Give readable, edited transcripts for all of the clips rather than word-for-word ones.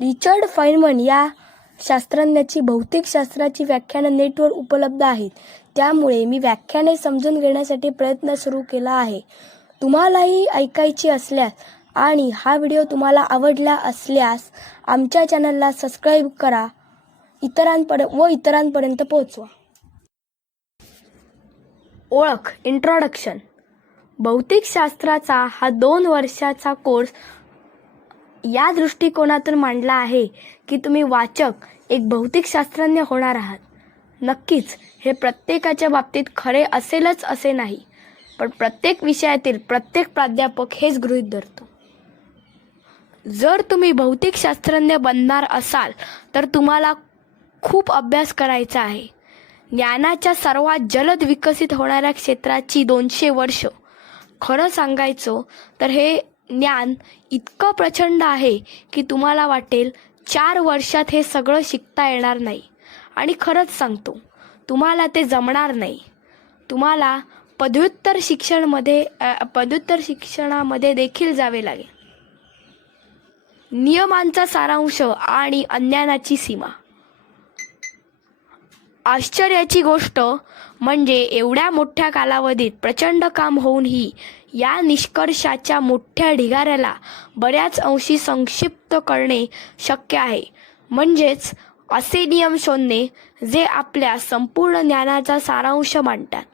Richard फायनमन या शास्त्रज्ञाची भौतिकशास्त्राची व्याख्यानं नेटवर उपलब्ध आहेत. त्यामुळे मी व्याख्याने समजून घेण्यासाठी प्रयत्न सुरू केला आहे. तुम्हालाही ऐकायची असल्यास आणि हा व्हिडिओ तुम्हाला आवडला असल्यास आमच्या चॅनलला सबस्क्राईब करा, इतरांपर्यंत पोहोचवा. ओळख. इंट्रोडक्शन. भौतिकशास्त्राचा हा 2 वर्षाचा कोर्स या दृष्टिकोनातून मांडला आहे की तुम्ही वाचक एक भौतिकशास्त्रज्ञ होणार आहात. नक्कीच हे प्रत्येकाच्या बाबतीत खरे असेलच असे नाही, पण प्रत्येक विषयातील प्रत्येक प्राध्यापक हेच गृहीत धरतो. जर तुम्ही भौतिकशास्त्रज्ञ बनणार असाल तर तुम्हाला खूप अभ्यास करायचा आहे. ज्ञानाच्या सर्वात जलद विकसित होणाऱ्या क्षेत्राची 200 वर्ष. खरं सांगायचं तर हे ज्ञान इतकं प्रचंड आहे की तुम्हाला वाटेल 4 वर्षात हे सगळं शिकता येणार नाही. आणि खरंच सांगतो, तुम्हाला ते जमणार नाही. तुम्हाला पदव्युत्तर शिक्षणामध्ये देखील जावे लागेल. नियमांचा सारांश आणि अज्ञानाची सीमा. आश्चर्याची गोष्ट म्हणजे एवढ्या मोठ्या कालावधीत प्रचंड काम होऊनही या निष्कर्षाच्या मोठ्या ढिगाऱ्याला बऱ्याच अंशी संक्षिप्त करणे शक्य आहे. म्हणजेच असे नियम शोधणे जे आपल्या संपूर्ण ज्ञानाचा सारांश मांडतात.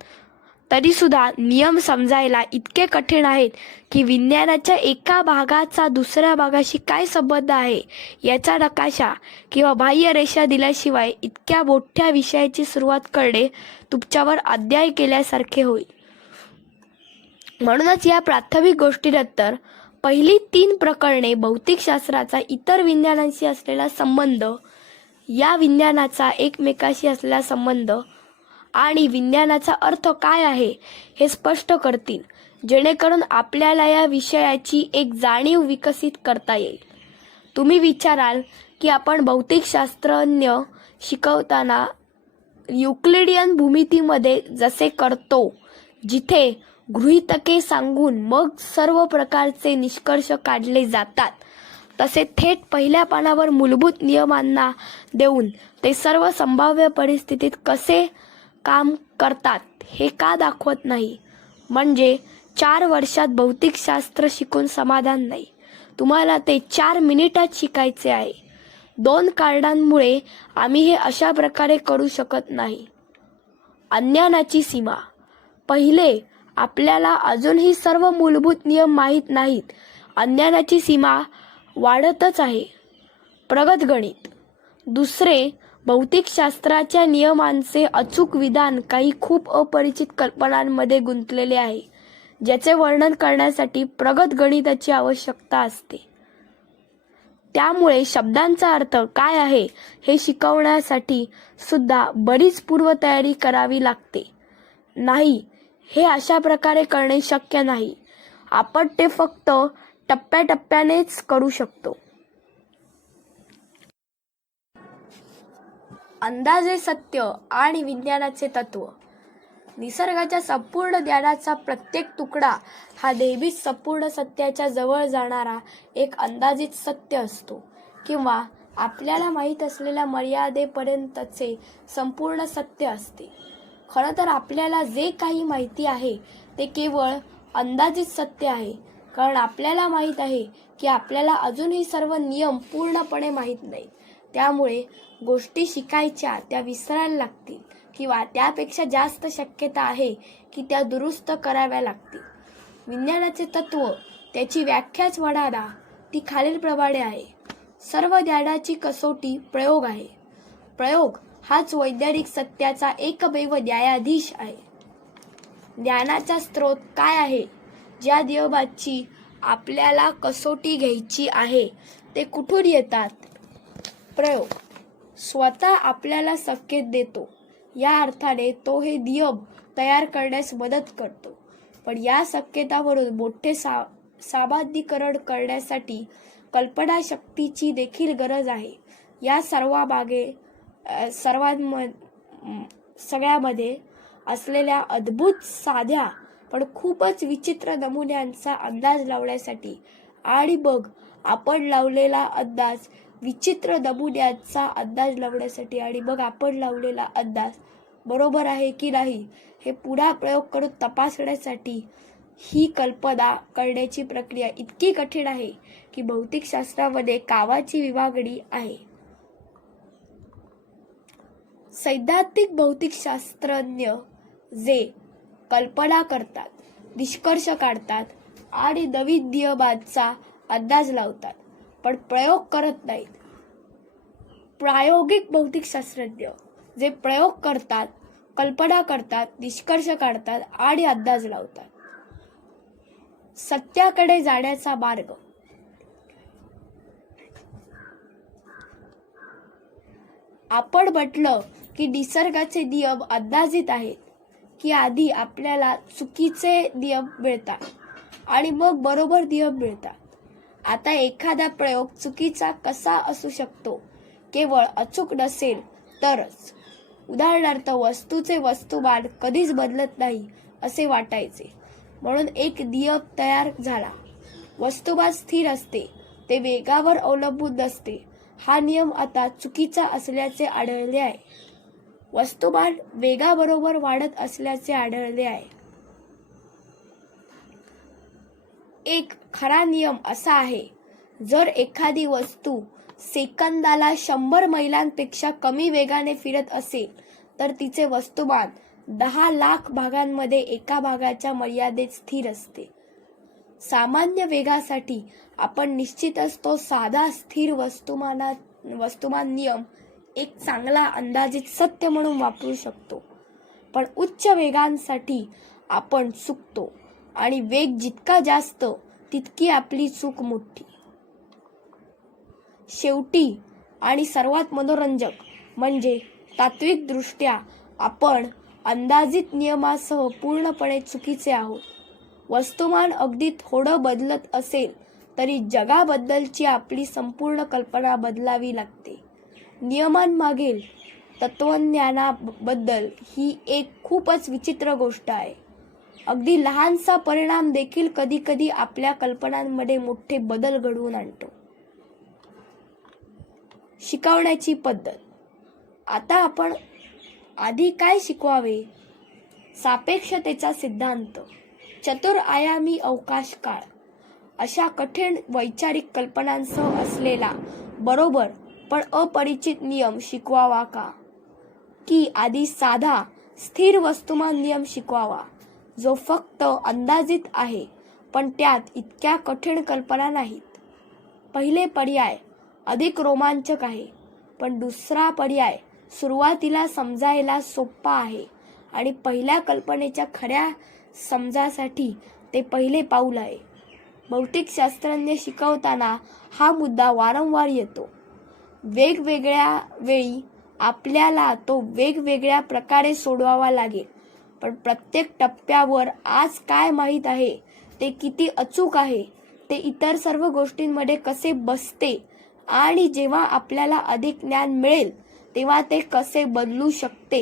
तरीसुद्धा नियम समजायला इतके कठीण आहेत की विज्ञानाच्या एका भागाचा दुसऱ्या भागाशी काय संबंध आहे याचा नकाशा किंवा बाह्य रेषा दिल्याशिवाय इतक्या मोठ्या विषयाची सुरुवात करणे तुमच्यावर अन्याय केल्यासारखे होईल. म्हणूनच या प्राथमिक गोष्टीनंतर पहिली 3 प्रकरणे भौतिकशास्त्राचा इतर विज्ञानांशी असलेला संबंध, या विज्ञानाचा एकमेकाशी असलेला संबंध आणि विज्ञानाचा अर्थ काय आहे हे स्पष्ट करतील, जेणेकरून आपल्याला या विषयाची एक जाणीव विकसित करता येईल. तुम्ही विचाराल की आपण भौतिकशास्त्रज्ञ शिकवताना युक्लिडियन भूमितीमध्ये जसे करतो, जिथे गृहीतके सांगून मग सर्व प्रकारचे निष्कर्ष काढले जातात, तसे थेट पहिल्या पानावर मूलभूत नियमांना देऊन ते सर्व संभाव्य परिस्थितीत कसे काम करतात हे का दाखवत नाही. म्हणजे 4 वर्षात भौतिकशास्त्र शिकून समाधान नाही, तुम्हाला ते 4 मिनिटात शिकायचे आहे. 2 कारणांमुळे आम्ही हे अशा प्रकारे करू शकत नाही. अज्ञानाची सीमा. पहिले, आपल्याला अजूनही सर्व मूलभूत नियम माहीत नाहीत. अज्ञानाची सीमा वाढतच आहे. प्रगत गणित. दुसरे, भौतिकशास्त्राच्या नियमांचे अचूक विधान काही खूप अपरिचित कल्पनांमध्ये गुंतलेले आहे, ज्याचे वर्णन करण्यासाठी प्रगत गणिताची आवश्यकता असते. त्यामुळे शब्दांचा अर्थ काय आहे हे शिकवण्यासाठी सुद्धा बरीच पूर्वतयारी करावी लागते. नाही, हे अशा प्रकारे करणे शक्य नाही. आपण ते फक्त टप्प्याटप्प्यानेच करू शकतो. अंदाजे सत्य आणि विज्ञानाचे तत्व. निसर्गाच्या संपूर्ण ज्ञानाचा प्रत्येक तुकडा हा नेहमीच संपूर्ण सत्याच्या जवळ जाणारा एक अंदाजित सत्य असतो, किंवा आपल्याला माहीत असलेल्या मर्यादेपर्यंतचे संपूर्ण सत्य असते. खरं तर आपल्याला जे काही माहिती आहे ते केवळ अंदाजित सत्य आहे, कारण आपल्याला माहीत आहे की आपल्याला अजूनही सर्व नियम पूर्णपणे माहीत नाहीत. त्यामुळे गोष्टी शिकायच्या त्या विसरायला लागतील, किंवा त्यापेक्षा जास्त शक्यता आहे की त्या दुरुस्त कराव्या लागतील. विज्ञानाचे तत्व, त्याची व्याख्याच म्हणाला ती खालीलप्रमाणे आहे. सर्व ज्ञानाची कसोटी प्रयोग आहे. प्रयोग हाच वैज्ञानिक सत्याचा एकमेव न्यायाधीश आहे. ज्ञानाचा स्रोत काय आहे? ज्या नियमाची आपल्याला कसोटी घ्यायची आहे ते कुठून येतात? प्रयोग स्वतः आपल्याला संकेत देतो. या अर्थाने तो हे नियम तयार करण्यास मदत करतो. पण या संकेतावरून मोठे सामान्यीकरण करण्यासाठी कल्पनाशक्तीची देखील गरज आहे. या सगळ्यामध्ये असलेल्या अद्भुत साध्या पण खूपच विचित्र नमुन्यांचा अंदाज लावण्यासाठी आणि मग आपण लावलेला अंदाज विचित्र नमुन्याचा अंदाज लावण्यासाठी आणि मग आपण लावलेला अंदाज बरोबर आहे की नाही हे पुन्हा प्रयोग करून तपासण्यासाठी ही कल्पना करण्याची प्रक्रिया इतकी कठीण आहे की भौतिकशास्त्रामध्ये कामाची विभागणी आहे. सैद्धांतिक भौतिकशास्त्रज्ञ जे कल्पना करतात, निष्कर्ष काढतात आणि नवीन नियमांचा अंदाज लावतात, पण प्रयोग करत नाहीत. प्रायोगिक भौतिकशास्त्रज्ञ जे प्रयोग करतात, कल्पना करतात, निष्कर्ष काढतात आणि अंदाज लावतात. सत्याकडे जाण्याचा मार्ग. आपण म्हटलं की निसर्गाचे नियम अंदाजित आहेत की आधी आपल्याला चुकीचे नियम मिळतात आणि मग बरोबर नियम मिळतात. आता एखादा प्रयोग चुकीचा कसा असू शकतो? केवळ अचूक नसेल तरच. उदाहरणार्थ, वस्तूचे वस्तुमान कधीच बदलत नाही असे वाटायचे, म्हणून एक नियम तयार झाला. वस्तुमान स्थिर असते, ते वेगावर अवलंबून नसते. हा नियम आता चुकीचा असल्याचे आढळले आहे. वस्तुमान वेगाबरोबर वाढत असल्याचे आढळले आहे. एक खरा नियम असा आहे, जर एखादी वस्तू सेकंदाला 100 मैलांपेक्षा कमी वेगाने फिरत असेल तर तिचे वस्तुमान 10 लाख भागांमध्ये एका भागाच्या मर्यादेत स्थिर असते. सामान्य वेगासाठी आपण निश्चितच तो साधा स्थिर वस्तुमान नियम एक चांगला अंदाजित सत्य म्हणून वापरू शकतो, पण उच्च वेगांसाठी आपण चुकतो आणि वेग जितका जास्त तितकी आपली चूक मोठी. शेवटी आणि सर्वात मनोरंजक म्हणजे तात्विकदृष्ट्या आपण अंदाजित नियमासह पूर्णपणे चुकीचे आहोत. वस्तुमान अगदी थोडं बदलत असेल तरी जगाबद्दलची आपली संपूर्ण कल्पना बदलावी लागते. नियमांमागील तत्वज्ञानाबद्दल ही एक खूपच विचित्र गोष्ट आहे. अगदी लहानसा परिणाम देखील कधीकधी आपल्या कल्पनांमध्ये मोठे बदल घडवून आणतो. शिकवण्याची पद्धत. आता आपण आधी काय शिकवावे? सापेक्षतेचा सिद्धांत, चतुर्आयामी अवकाश काळ अशा कठीण वैचारिक कल्पनांसह असलेला बरोबर पण अपरिचित नियम शिकवावा का? की आधी साधा स्थिर वस्तुमान नियम शिकवावा जो फक्त अंदाजित आहे पण त्यात इतक्या कठीण कल्पना नाहीत? पहिले पर्याय अधिक रोमांचक आहे, पण दुसरा पर्याय सुरुवातीला समजायला सोपा आहे आणि पहिल्या कल्पनेच्या खऱ्या समजासाठी ते पहिले पाऊल आहे. भौतिकशास्त्रज्ञ शिकवताना हा मुद्दा वारंवार येतो. वेगवेगळ्या वेळी आपल्याला तो वेगवेगळ्या प्रकारे सोडवावा लागेल, पण प्रत्येक टप्प्यावर आज काय माहीत आहे, ते किती अचूक आहे, ते इतर सर्व गोष्टींमध्ये कसे बसते आणि जेव्हा आपल्याला अधिक ज्ञान मिळेल तेव्हा ते कसे बदलू शकते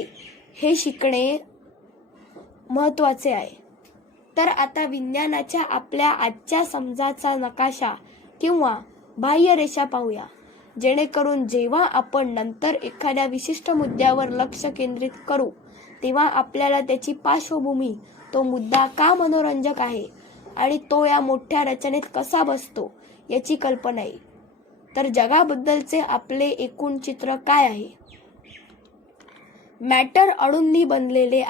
हे शिकणे महत्त्वाचे आहे. तर आता विज्ञानाच्या आपल्या आजच्या समजाचा नकाशा किंवा बाह्यरेषा पाहूया, जेणेकरून जेव्हा आपण नंतर एखाद्या विशिष्ट मुद्द्यावर लक्ष केंद्रित करू तेव्हा आपल्याला त्याची पार्श्वभूमी, तो मुद्दा का मनोरंजक आहे आणि तो या मोठ्या रचनेत कसा बसतो याची कल्पना येईल. तर जगाबद्दलचे आपले एकूण चित्र काय आहे? मॅटर अणूंनी बनलेले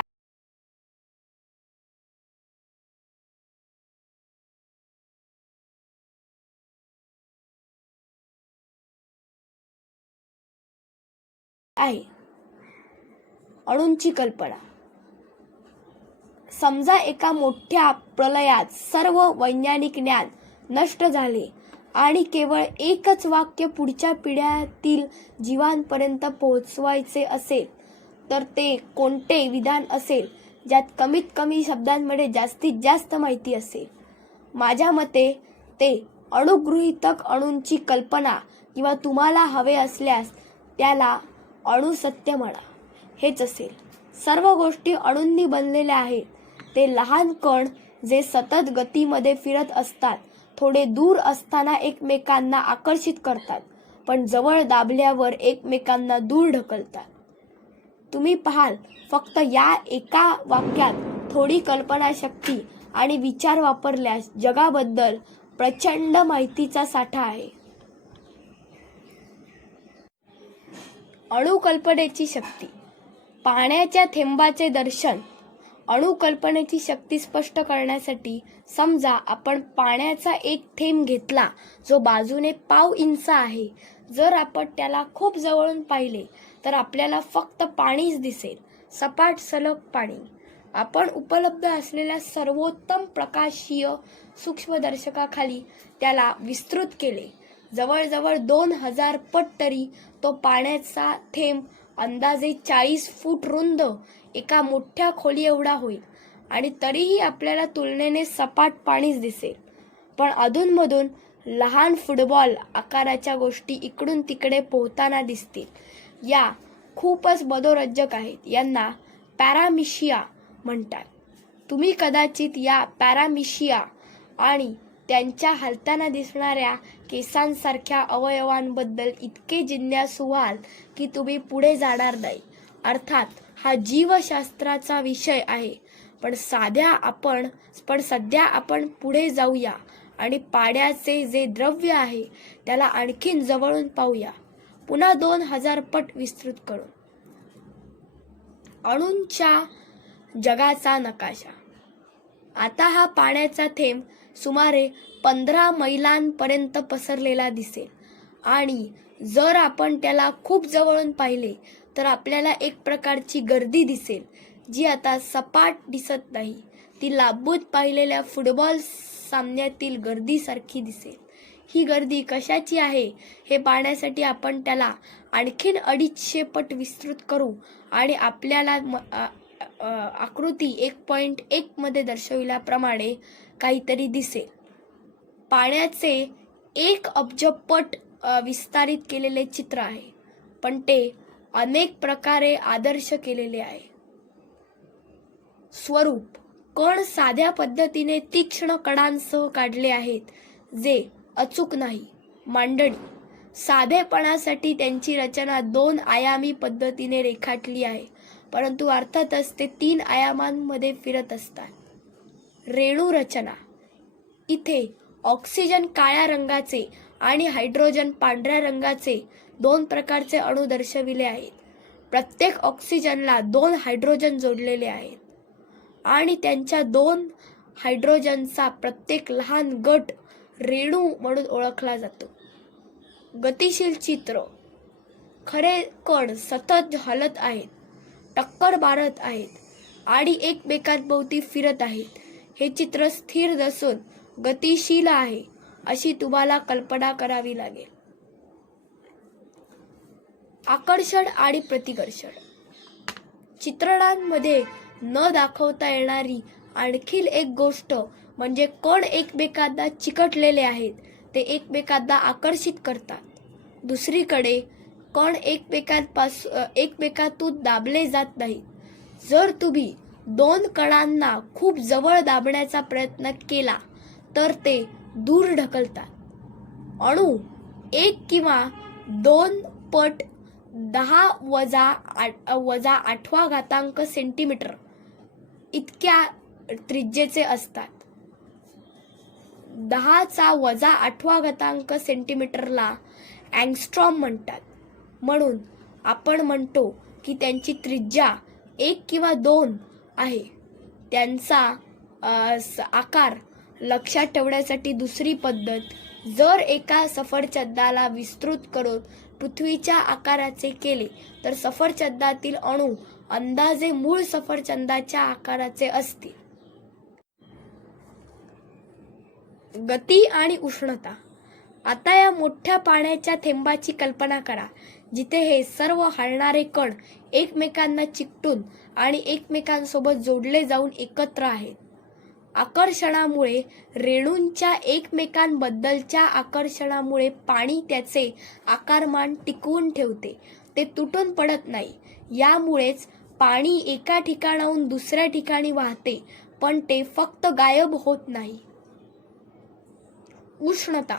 आहे. अणूंची कल्पना. समजा एका मोठ्या प्रलयात सर्व वैज्ञानिक ज्ञान नष्ट झाले आणि केवळ एकच वाक्य पुढच्या पिढ्यातील जीवांपर्यंत पोहोचवायचे असेल तर ते कोणते विधान असेल ज्यात कमीत कमी शब्दांमध्ये जास्तीत जास्त माहिती असेल? माझ्या मते ते अणुगृहीतक अणूंची कल्पना किंवा तुम्हाला हवे असल्यास त्याला अणुसत्य म्हणा हेच असेल. सर्व गोष्टी अणूंनी बनलेल्या आहेत. ते लहान कण जे सतत गतीमध्ये फिरत असतात, थोडे दूर असताना एकमेकांना आकर्षित करतात, पण जवळ दाबल्यावर एकमेकांना दूर ढकलतात. तुम्ही पाहाल, फक्त या एका वाक्यात थोडी कल्पनाशक्ती आणि विचार वापरल्यास जगाबद्दल प्रचंड माहितीचा साठा आहे. अणुकल्पनेची शक्ती. पाण्याच्या थेंबाचे दर्शन. अणुकल्पनेची शक्ती स्पष्ट करण्यासाठी समजा आपण पाण्याचा एक थेंब घेतला जो बाजूने पाव इंच आहे. जर आपण त्याला खूप जवळून पाहिले तर आपल्याला फक्त पाणीच दिसेल, सपाट सलग पाणी. आपण उपलब्ध असलेल्या सर्वोत्तम प्रकाशीय सूक्ष्मदर्शकाखाली त्याला विस्तृत केले. जवळजवळ 2000 पट तरी तो पाण्याचा थेंब अंदाजे 40 फूट रुंद एका मोठ्या खोली एवढा होईल आणि तरीही आपल्याला तुलनेने सपाट पाणीच दिसेल. पण अधूनमधून लहान फुटबॉल आकाराच्या गोष्टी इकडून तिकडे पोहताना दिसतील. या खूपच मनोरंजक आहेत. यांना पॅरामिशिया म्हणतात. तुम्ही कदाचित या पॅरामिशिया आणि त्यांच्या हलताना दिसणाऱ्या केसांसारख्या अवयवांबद्दल इतके जिज्ञासू व्हाल की तुम्ही पुढे जाणार नाही. अर्थात हा जीवशास्त्राचा विषय आहे, पण सध्या आपण पुढे जाऊया आणि पाण्याचे जे द्रव्य आहे त्याला आणखीन जवळून पाहूया, पुन्हा 2000 पट विस्तृत करून. अणूंच्या जगाचा नकाशा. आता हा पाण्याचा थेंब सुमारे 15 मैलांपर्यंत पसरलेला दिसेल आणि जर आपण त्याला खूप जवळून पाहिले तर आपल्याला एक प्रकारची गर्दी दिसेल जी आता सपाट दिसत नाही. ती लांबून पाहिलेल्या फुटबॉल सामन्यातील गर्दीसारखी दिसेल. ही गर्दी कशाची आहे हे पाहण्यासाठी आपण त्याला आणखीन 250 पट विस्तृत करू आणि आपल्याला आकृती 1.1 मध्ये दर्शविल्याप्रमाणे काहीतरी दिसेल. पाण्याचे 1 अब्ज पट विस्तारित केलेले चित्र आहे, पण ते अनेक प्रकारे आदर्श केलेले आहे. स्वरूप. कण साध्या पद्धतीने तीक्ष्ण कणांसह काढले आहेत जे अचूक नाही. मांडणी. साधेपणासाठी त्यांची रचना 2 आयामी पद्धतीने रेखाटली आहे, परंतु अर्थातच ते 3 आयामांमध्ये फिरत असतात. रेणू रचना. इथे ऑक्सिजन काळ्या रंगाचे आणि हायड्रोजन पांढऱ्या रंगाचे 2 प्रकारचे अणू दर्शविले आहेत. प्रत्येक ऑक्सिजनला 2 हायड्रोजन जोडलेले आहेत आणि त्यांच्या 2 हायड्रोजनचा प्रत्येक लहान गट रेणू म्हणून ओळखला जातो. गतिशील चित्र. खरे कण सतत हलत आहेत, टक्कर मारत आहेत आणि एकमेकांभोवती फिरत आहेत. हे चित्र स्थिर नसून गतिशील आहे अशी तुम्हाला कल्पना करावी लागेल. आकर्षण आणि प्रतिकर्षण. चित्रणांमध्ये न दाखवता येणारी आणखील एक गोष्ट म्हणजे कण एकमेकांना चिकटलेले आहेत, ते एकमेकांना आकर्षित करतात. दुसरीकडे कण एकमेकांतून दाबले जात नाहीत. जर तुम्ही 2 कणांना खूप जवळ दाबण्याचा प्रयत्न केला तर ते दूर ढकलतात. अणू 1 किंवा 2 पट 10⁻⁸ सेंटीमीटर इतक्या त्रिज्येचे असतात. 10⁻⁸ सेंटीमीटरला अँगस्ट्रॉम म्हणतात. म्हणून आपण म्हणतो की त्यांची त्रिज्या 1 किंवा 2 आहे. त्यांचा आकार लक्षात ठेवण्यासाठी दुसरी पद्धत, जर एका सफरचंदाला विस्तृत करून पृथ्वीच्या आकाराचे केले तर सफरचंदातील अणू अंदाजे मूळ सफरचंदाच्या आकाराचे असतील. गती आणि उष्णता. आता या मोठ्या पाण्याच्या थेंबाची कल्पना करा जिथे हे सर्व हलणारे कण एकमेकांना चिकटून आणि एकमेकांसोबत जोडले जाऊन एकत्र आहेत. आकर्षणामुळे, रेणूंच्या एकमेकांबद्दलच्या आकर्षणामुळे पाणी त्याचे आकारमान टिकवून ठेवते, ते तुटून पडत नाही. यामुळेच पाणी एका ठिकाणाहून दुसऱ्या ठिकाणी वाहते, पण ते फक्त गायब होत नाही. उष्णता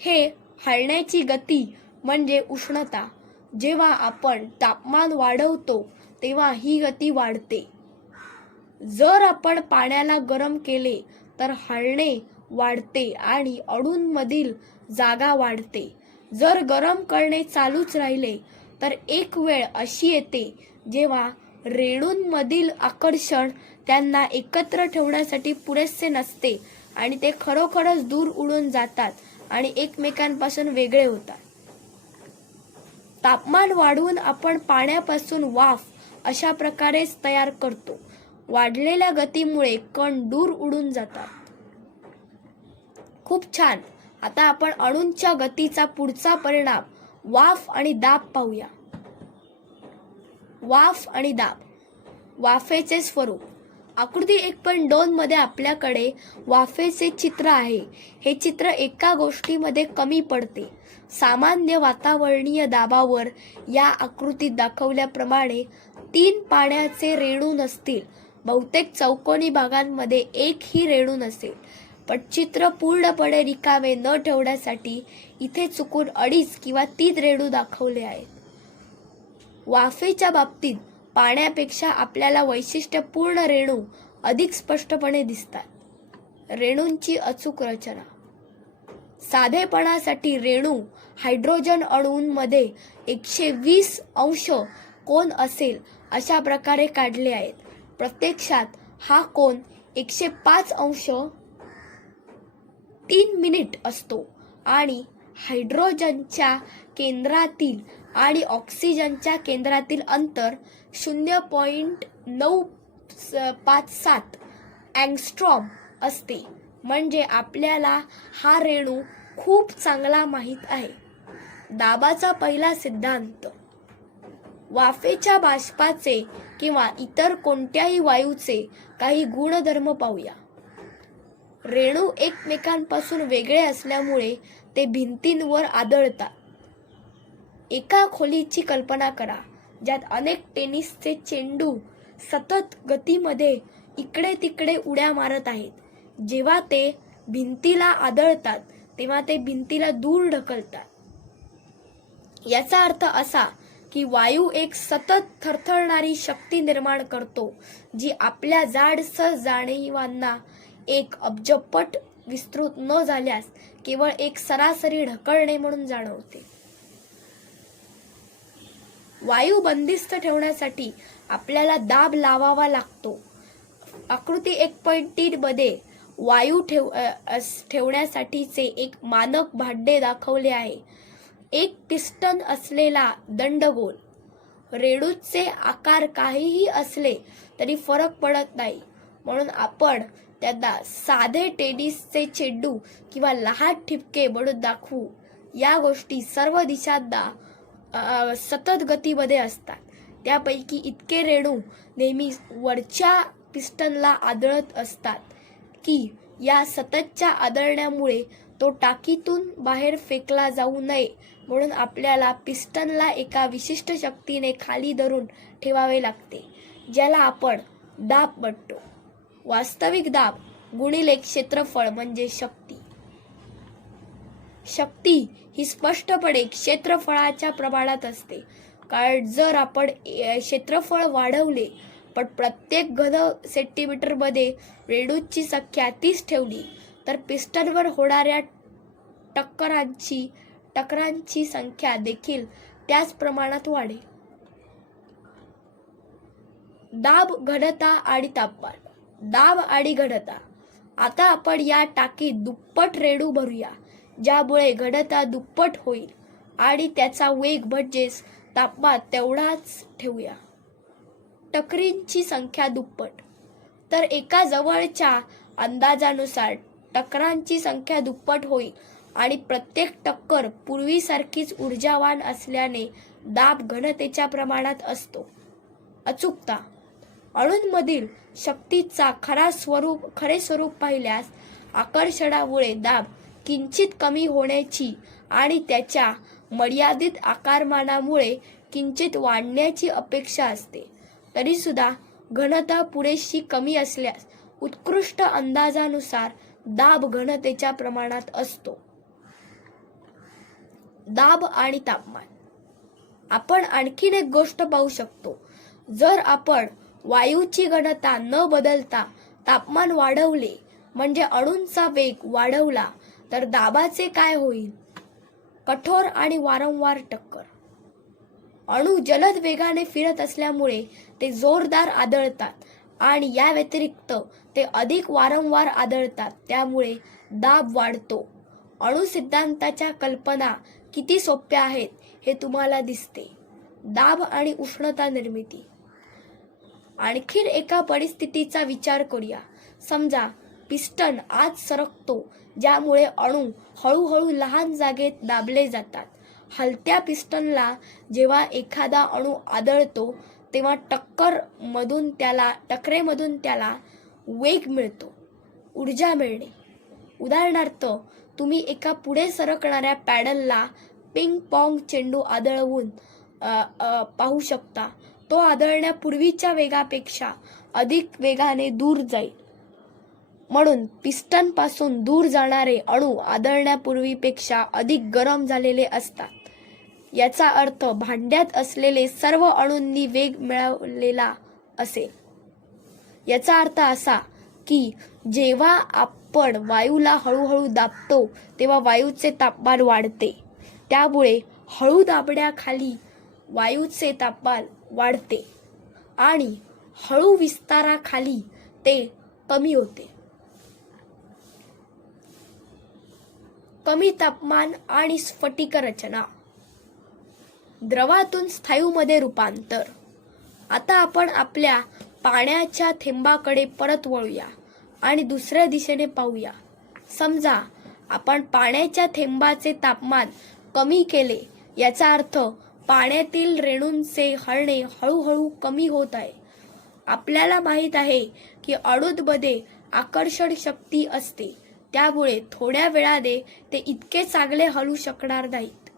हे हलण्याची गती म्हणजे उष्णता. जेव्हा आपण तापमान वाढवतो तेव्हा ही गती वाढते. जर आपण पाण्याला गरम केले तर हलणे वाढते आणि अणूंमधील जागा वाढते. जर गरम करणे चालूच राहिले तर एक वेळ अशी येते जेव्हा रेणूंमधील आकर्षण त्यांना एकत्र ठेवण्यासाठी पुरेसे नसते आणि ते खरोखरच दूर उडून जातात आणि एकमेकांपासून वेगळे होतात. तापमान वाढवून आपण पाण्यापासून वाफ अशा प्रकारेच तयार करतो. वाढलेल्या गतीमुळे कण दूर उडून जातात. खूप छान. आता आपण अणूंच्या गतीचा पुढचा परिणाम वाफ आणि दाब पाहूया. वाफ आणि दाब. वाफेचे स्वरूप. आकृती 1.2 मध्ये आपल्याकडे वाफेचे चित्र आहे. हे चित्र एका गोष्टीमध्ये कमी पडते. सामान्य वातावरणीय दाबावर या आकृतीत दाखवल्याप्रमाणे 3 पाण्याचे रेणू नसतील. बहुतेक चौकोनी भागांमध्ये एकही रेणू नसेल. पण चित्र पूर्णपणे रिकामे न ठेवण्यासाठी इथे चुकून 2.5 किंवा 3 रेणू दाखवले आहेत. वाफेच्या बाबतीत पाण्यापेक्षा आपल्याला वैशिष्ट्यपूर्ण रेणू अधिक स्पष्टपणे दिसतात. रेणूंची अचूक रचना. साधेपणासाठी रेणू हायड्रोजन अणूंमध्ये 120 अंश कोन असेल अशा प्रकारे काढले आहेत. प्रत्यक्षात हा कोन 105 अंश 3 मिनिट असतो आणि हायड्रोजनच्या केंद्रातील आणि ऑक्सिजनच्या केंद्रातील अंतर 0.957 अँगस्ट्रॉम असते. म्हणजे आपल्याला हा रेणू खूप चांगला माहीत आहे. दाबाचा पहिला सिद्धांत. वाफेच्या बाष्पाचे किंवा इतर कोणत्याही वायूचे काही गुणधर्म पाहूया. रेणू एकमेकांपासून वेगळे असल्यामुळे ते भिंतींवर आदळतात. एका खोलीची कल्पना करा ज्यात अनेक टेनिसचे चेंडू सतत गतीमध्ये इकडे तिकडे उड्या मारत आहेत. जेव्हा ते भिंतीला आदळतात तेव्हा ते भिंतीला दूर ढकलतात. याचा अर्थ असा की वायू एक सतत थरथरणारी शक्ती निर्माण करतो जी आपल्या जाडसर जाणीवांना 1 अब्जपट विस्तृत न झाल्यास केवळ एक सरासरी ढकलणे म्हणून जाणवते. वायू बंदिस्त ठेवण्यासाठी आपल्याला दाब लावावा लागतो. आकृती 1.3 मध्ये वायू ठेवण्यासाठीचे एक मानक भांडे दाखवले आहे. एक पिस्टन असलेला दंडगोल. रेणूचे आकार काहीही असले तरी फरक पडत नाही, म्हणून आपण त्यांना साधे टेनिसचे चेंडू किंवा लहान ठिपके म्हणून दाखवू. या गोष्टी सर्व दिशांना सतत गतीमध्ये असतात. त्यापैकी इतके रेणू नेहमी वरच्या पिस्टनला आदळत असतात की या सततच्या आदळण्यामुळे तो टाकीतून बाहेर फेकला जाऊ नये म्हणून आपल्याला पिस्टनला एका विशिष्ट शक्तीने खाली धरून ठेवावे लागते, ज्याला आपण दाब म्हणतो. वास्तविक दाब गुणिले क्षेत्रफळ म्हणजे शक्ती. शक्ती ही स्पष्टपणे क्षेत्रफळाच्या प्रमाणात असते. कारण जर आपण क्षेत्रफळ वाढवले पण प्रत्येक घन सेंटीमीटरमध्ये रेणूंची संख्या 30 ठेवली तर पिस्टनवर होणाऱ्या टक्करांची संख्या देखील त्याच प्रमाणात वाढेल. दाब, घनता आणि तापमान. दाब आणि घनता. आता आपण या टाकीत दुप्पट रेणू भरूया, ज्यामुळे घनता दुप्पट होईल आणि त्याचा वेग म्हणजेच तापमान तेवढाच ठेवूया. टक्करींची संख्या दुप्पट. तर एका जवळच्या अंदाजानुसार टक्करांची संख्या दुप्पट होईल आणि प्रत्येक टक्कर पूर्वीसारखीच ऊर्जावान असल्याने दाब घनतेच्या प्रमाणात असतो. अचूकता. अणूंमधील शक्तीचा खरे स्वरूप पाहिल्यास आकर्षणामुळे दाब किंचित कमी होण्याची आणि त्याच्या मर्यादित आकारमानामुळे किंचित वाढण्याची अपेक्षा असते. तरीसुद्धा घनता पुरेशी कमी असल्यास उत्कृष्ट अंदाजानुसार दाब घनतेच्या प्रमाणात असतो. दाब आणि तापमान. आपण आणखीन एक गोष्ट पाहू शकतो. जर आपण वायूची घनता न बदलता तापमान वाढवले म्हणजे अणूंचा वेग वाढवला तर दाबाचे काय होईल? कठोर आणि वारंवार टक्कर. अणू जलद वेगाने फिरत असल्यामुळे ते जोरदार आदळतात आणि या व्यतिरिक्त ते अधिक वारंवार आदळतात, त्यामुळे दाब वाढतो. अणु सिद्धांताच्या कल्पना किती सोप्या आहेत हे तुम्हाला दिसते. दाब आणि उष्णता निर्मिती. आणखीन एका परिस्थितीचा विचार करूया. समजा पिस्टन आत सरकतो, ज्यामुळे अणू हळूहळू लहान जागेत दाबले जातात. हलत्या पिस्टनला जेव्हा एखादा अणू आदळतो तेव्हा टक्करेमधून त्याला वेग मिळतो, ऊर्जा मिळणे. उदाहरणार्थ, तुम्ही एका पुढे सरकणाऱ्या पॅडलला पिंग पॉंग चेंडू आदळवून पाहू शकता. तो आदळण्यापूर्वीच्या वेगापेक्षा अधिक वेगाने दूर जाईल. म्हणून पिस्टन पासून दूर जाणारे अणू आदळण्यापूर्वीपेक्षा अधिक गरम झालेले असतात. याचा अर्थ भांड्यात असलेले सर्व अणूंनी वेग मिळवलेला असेल. याचा अर्थ असा की जेव्हा आपण वायूला हळूहळू दाबतो तेव्हा वायूचे तापमान वाढते. त्यामुळे हळू दाबण्याखाली वायूचे तापमान वाढते आणि हळू विस्ताराखाली ते कमी होते. कमी तापमान आणि स्फटिक रचना. द्रवातून स्थायूमध्ये रूपांतर. आता आपण आपल्या पाण्याच्या थेंबाकडे परत वळूया आणि दुसऱ्या दिशेने पाहूया. समजा आपण पाण्याच्या थेंबाचे तापमान कमी केले, याचा अर्थ पाण्यातील रेणूंचे हलणे हळूहळू कमी होत आहे. आपल्याला माहित आहे की अणूंमध्ये आकर्षण शक्ती असते, त्यामुळे थोड्या वेळाने ते इतके चांगले हलू शकणार नाहीत.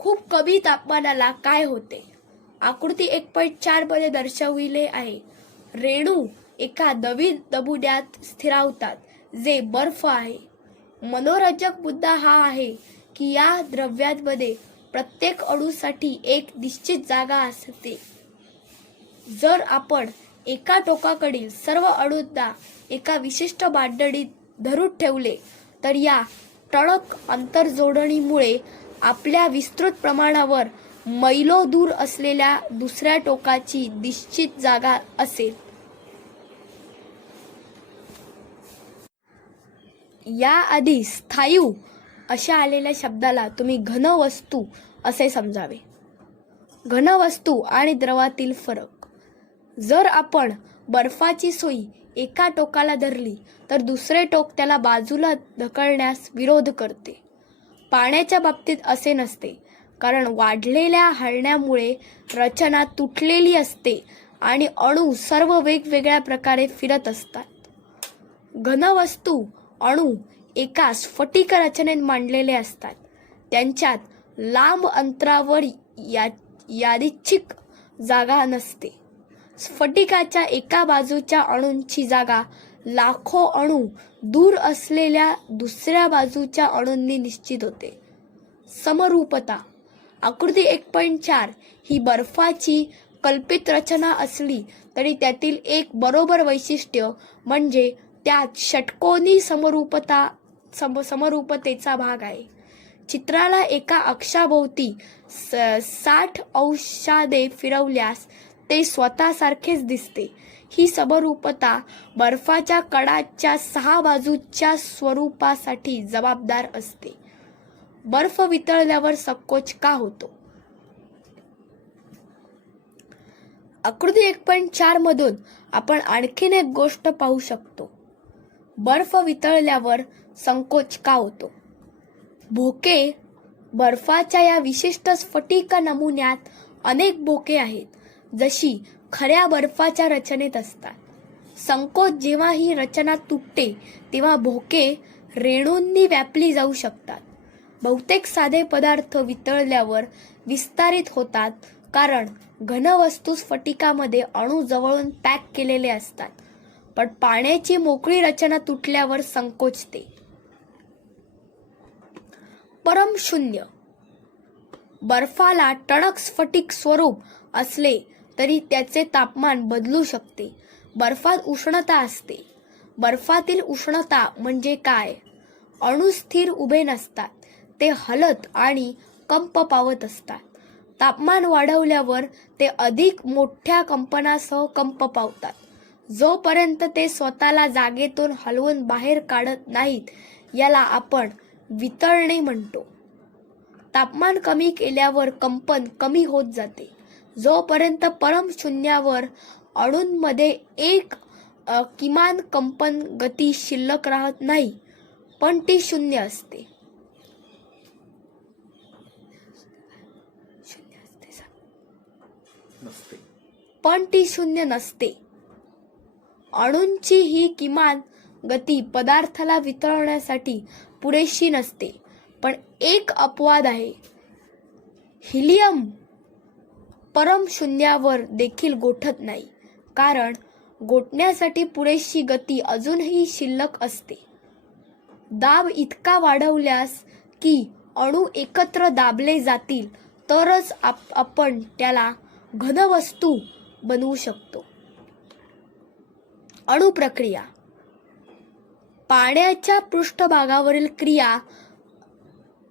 खूप कमी तापमानाला काय होते? आकृती 1.4 मध्ये दर्शविले आहे. रेणू एका नमुन्यात स्थिरावतात, जे बर्फ आहे. मनोरंजक मुद्दा हा आहे की या द्रव्यांमध्ये प्रत्येक अणूसाठी एक निश्चित जागा असते. जर आपण एका टोकाकडील सर्व अणूंना एका विशिष्ट मांडणीत धरून ठेवले तर या ठळक आंतरजोडणीमुळे आपल्या विस्तृत प्रमाणावर मैलो दूर असलेल्या दुसऱ्या टोकाची निश्चित जागा असेल. याआधी स्थायू अशा आलेल्या शब्दाला तुम्ही घनवस्तू असे समजावे. घनवस्तू आणि द्रवातील फरक. जर आपण बर्फाची सुई एका टोकाला धरली तर दुसरे टोक त्याला बाजूला ढकलण्यास विरोध करते. पाण्याच्या बाबतीत असे नसते, कारण वाढलेल्या हलण्यामुळे रचना तुटलेली असते आणि अणू सर्व वेगवेगळ्या प्रकारे फिरत असतात. घनवस्तू अणू एका स्फटिक रचनेत मांडलेले असतात. त्यांच्यात लांब अंतरावर यादृच्छिक जागा नसते. स्फटिकाच्या एका बाजूच्या अणूंची जागा लाखो अणू दूर असलेल्या दुसऱ्या बाजूच्या अणूंनी निश्चित होते. समरूपता. आकृती 1.4 ही बर्फाची कल्पित रचना असली तरी त्यातील एक बरोबर वैशिष्ट्य म्हणजे त्यात षटकोनी समरूपतेचा भाग आहे. चित्राला एका अक्षाभोवती 60 अंशाने फिरवल्यास ते स्वतःसारखेच दिसते. ही समरूपता बर्फाच्या कडाच्या 6 बाजूच्या स्वरूपासाठी जबाबदार असते. बर्फ वितळल्यावर संकोच का होतो? आकृती 1.4 मधून आपण आणखीन एक गोष्ट पाहू शकतो. बर्फ वितळल्यावर संकोच का होतो? भोके. बर्फाच्या या विशिष्ट स्फटिक नमुन्यात अनेक भोके आहेत, जशी खऱ्या बर्फाच्या रचनेत असतात. संकोच. जेव्हा ही रचना तुटते तेव्हा भोके रेणूंनी व्यापली जाऊ शकतात. बहुतेक साधे पदार्थ वितळल्यावर विस्तारित होतात, कारण घनवस्तू स्फटिकामध्ये अणू जवळून पॅक केलेले असतात. पण पाण्याची मोकळी रचना तुटल्यावर संकोचते. परमशून्य. बर्फाला टणक स्फटिक स्वरूप असले तरी त्याचे तापमान बदलू शकते. बर्फात उष्णता असते. बर्फातील उष्णता म्हणजे काय? अणू स्थिर उभे नसतात, ते हलत आणि कंप पावत असतात. तापमान वाढवल्यावर ते अधिक मोठ्या कंपनासह कंप पावतात. जोपर्यंत ते स्वतःला जागेतून हलवून बाहेर काढत नाहीत याला आपण वितळणे म्हणतो. तापमान कमी केल्यावर कंपन कमी होत जाते. जोपर्यंत परमशून्यावर अणूंमध्ये एक किमान कंपन गती शिल्लक राहत नाही, पण ती शून्य असते. पण ती शून्य नसते. अणूंची ही किमान गती पदार्थाला वितळण्यासाठी पुरेशी नसते. पण एक अपवाद आहे. हिलियम परमशून्यावर देखील गोठत नाही, कारण गोठण्यासाठी पुरेशी गती अजूनही शिल्लक असते. दाब इतका वाढवल्यास की अणू एकत्र दाबले जातील तरच आपण त्याला घनवस्तू बनवू शकतो. अणुप्रक्रिया. पाण्याच्या पृष्ठभागावरील क्रिया.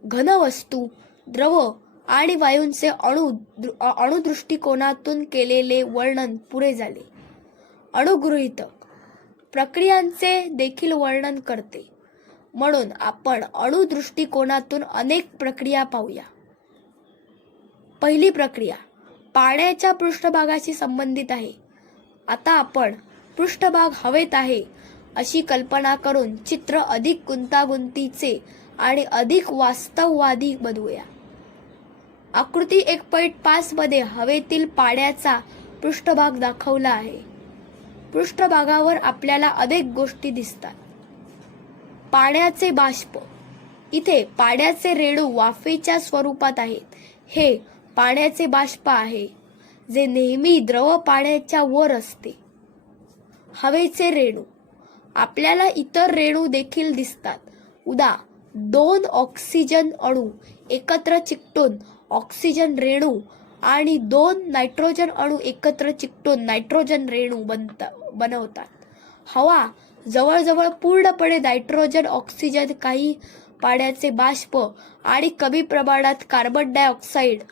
घनवस्तू, द्रव आणि वायूंचे अणुदृष्टिकोनातून केलेले वर्णन पुरे झाले. अणुगृहीतक प्रक्रियांचे देखील वर्णन करते, म्हणून आपण अणुदृष्टिकोनातून अनेक प्रक्रिया पाहूया. पहिली प्रक्रिया पाण्याच्या पृष्ठभागाशी संबंधित आहे. आता आपण पृष्ठभाग हवेत आहे अशी कल्पना करून चित्र अधिक गुंतागुंतीचे आणि अधिक वास्तववादी बनवूया. आकृती 1.5 मध्ये हवेतील पाण्याचा पृष्ठभाग दाखवला आहे. पृष्ठभागावर आपल्याला अनेक गोष्टी दिसतात. पाण्याचे बाष्प. इथे पाण्याचे रेणू वाफेच्या स्वरूपात आहेत. हे पाण्याचे बाष्प आहे, जे नेहमी द्रव पाण्याच्या वर असते. हवेचे रेणू. आपल्याला इतर रेणू देखील दिसतात. उदा 2 ऑक्सिजन अणू एकत्र चिकटून ऑक्सिजन रेणू आणि 2 नायट्रोजन अणू एकत्र चिकटून नायट्रोजन रेणू बनवतात. हवा जवळजवळ पूर्णपणे नायट्रोजन, ऑक्सिजन, काही पाण्याचे बाष्प आणि कमी प्रमाणात कार्बन डायऑक्साईड,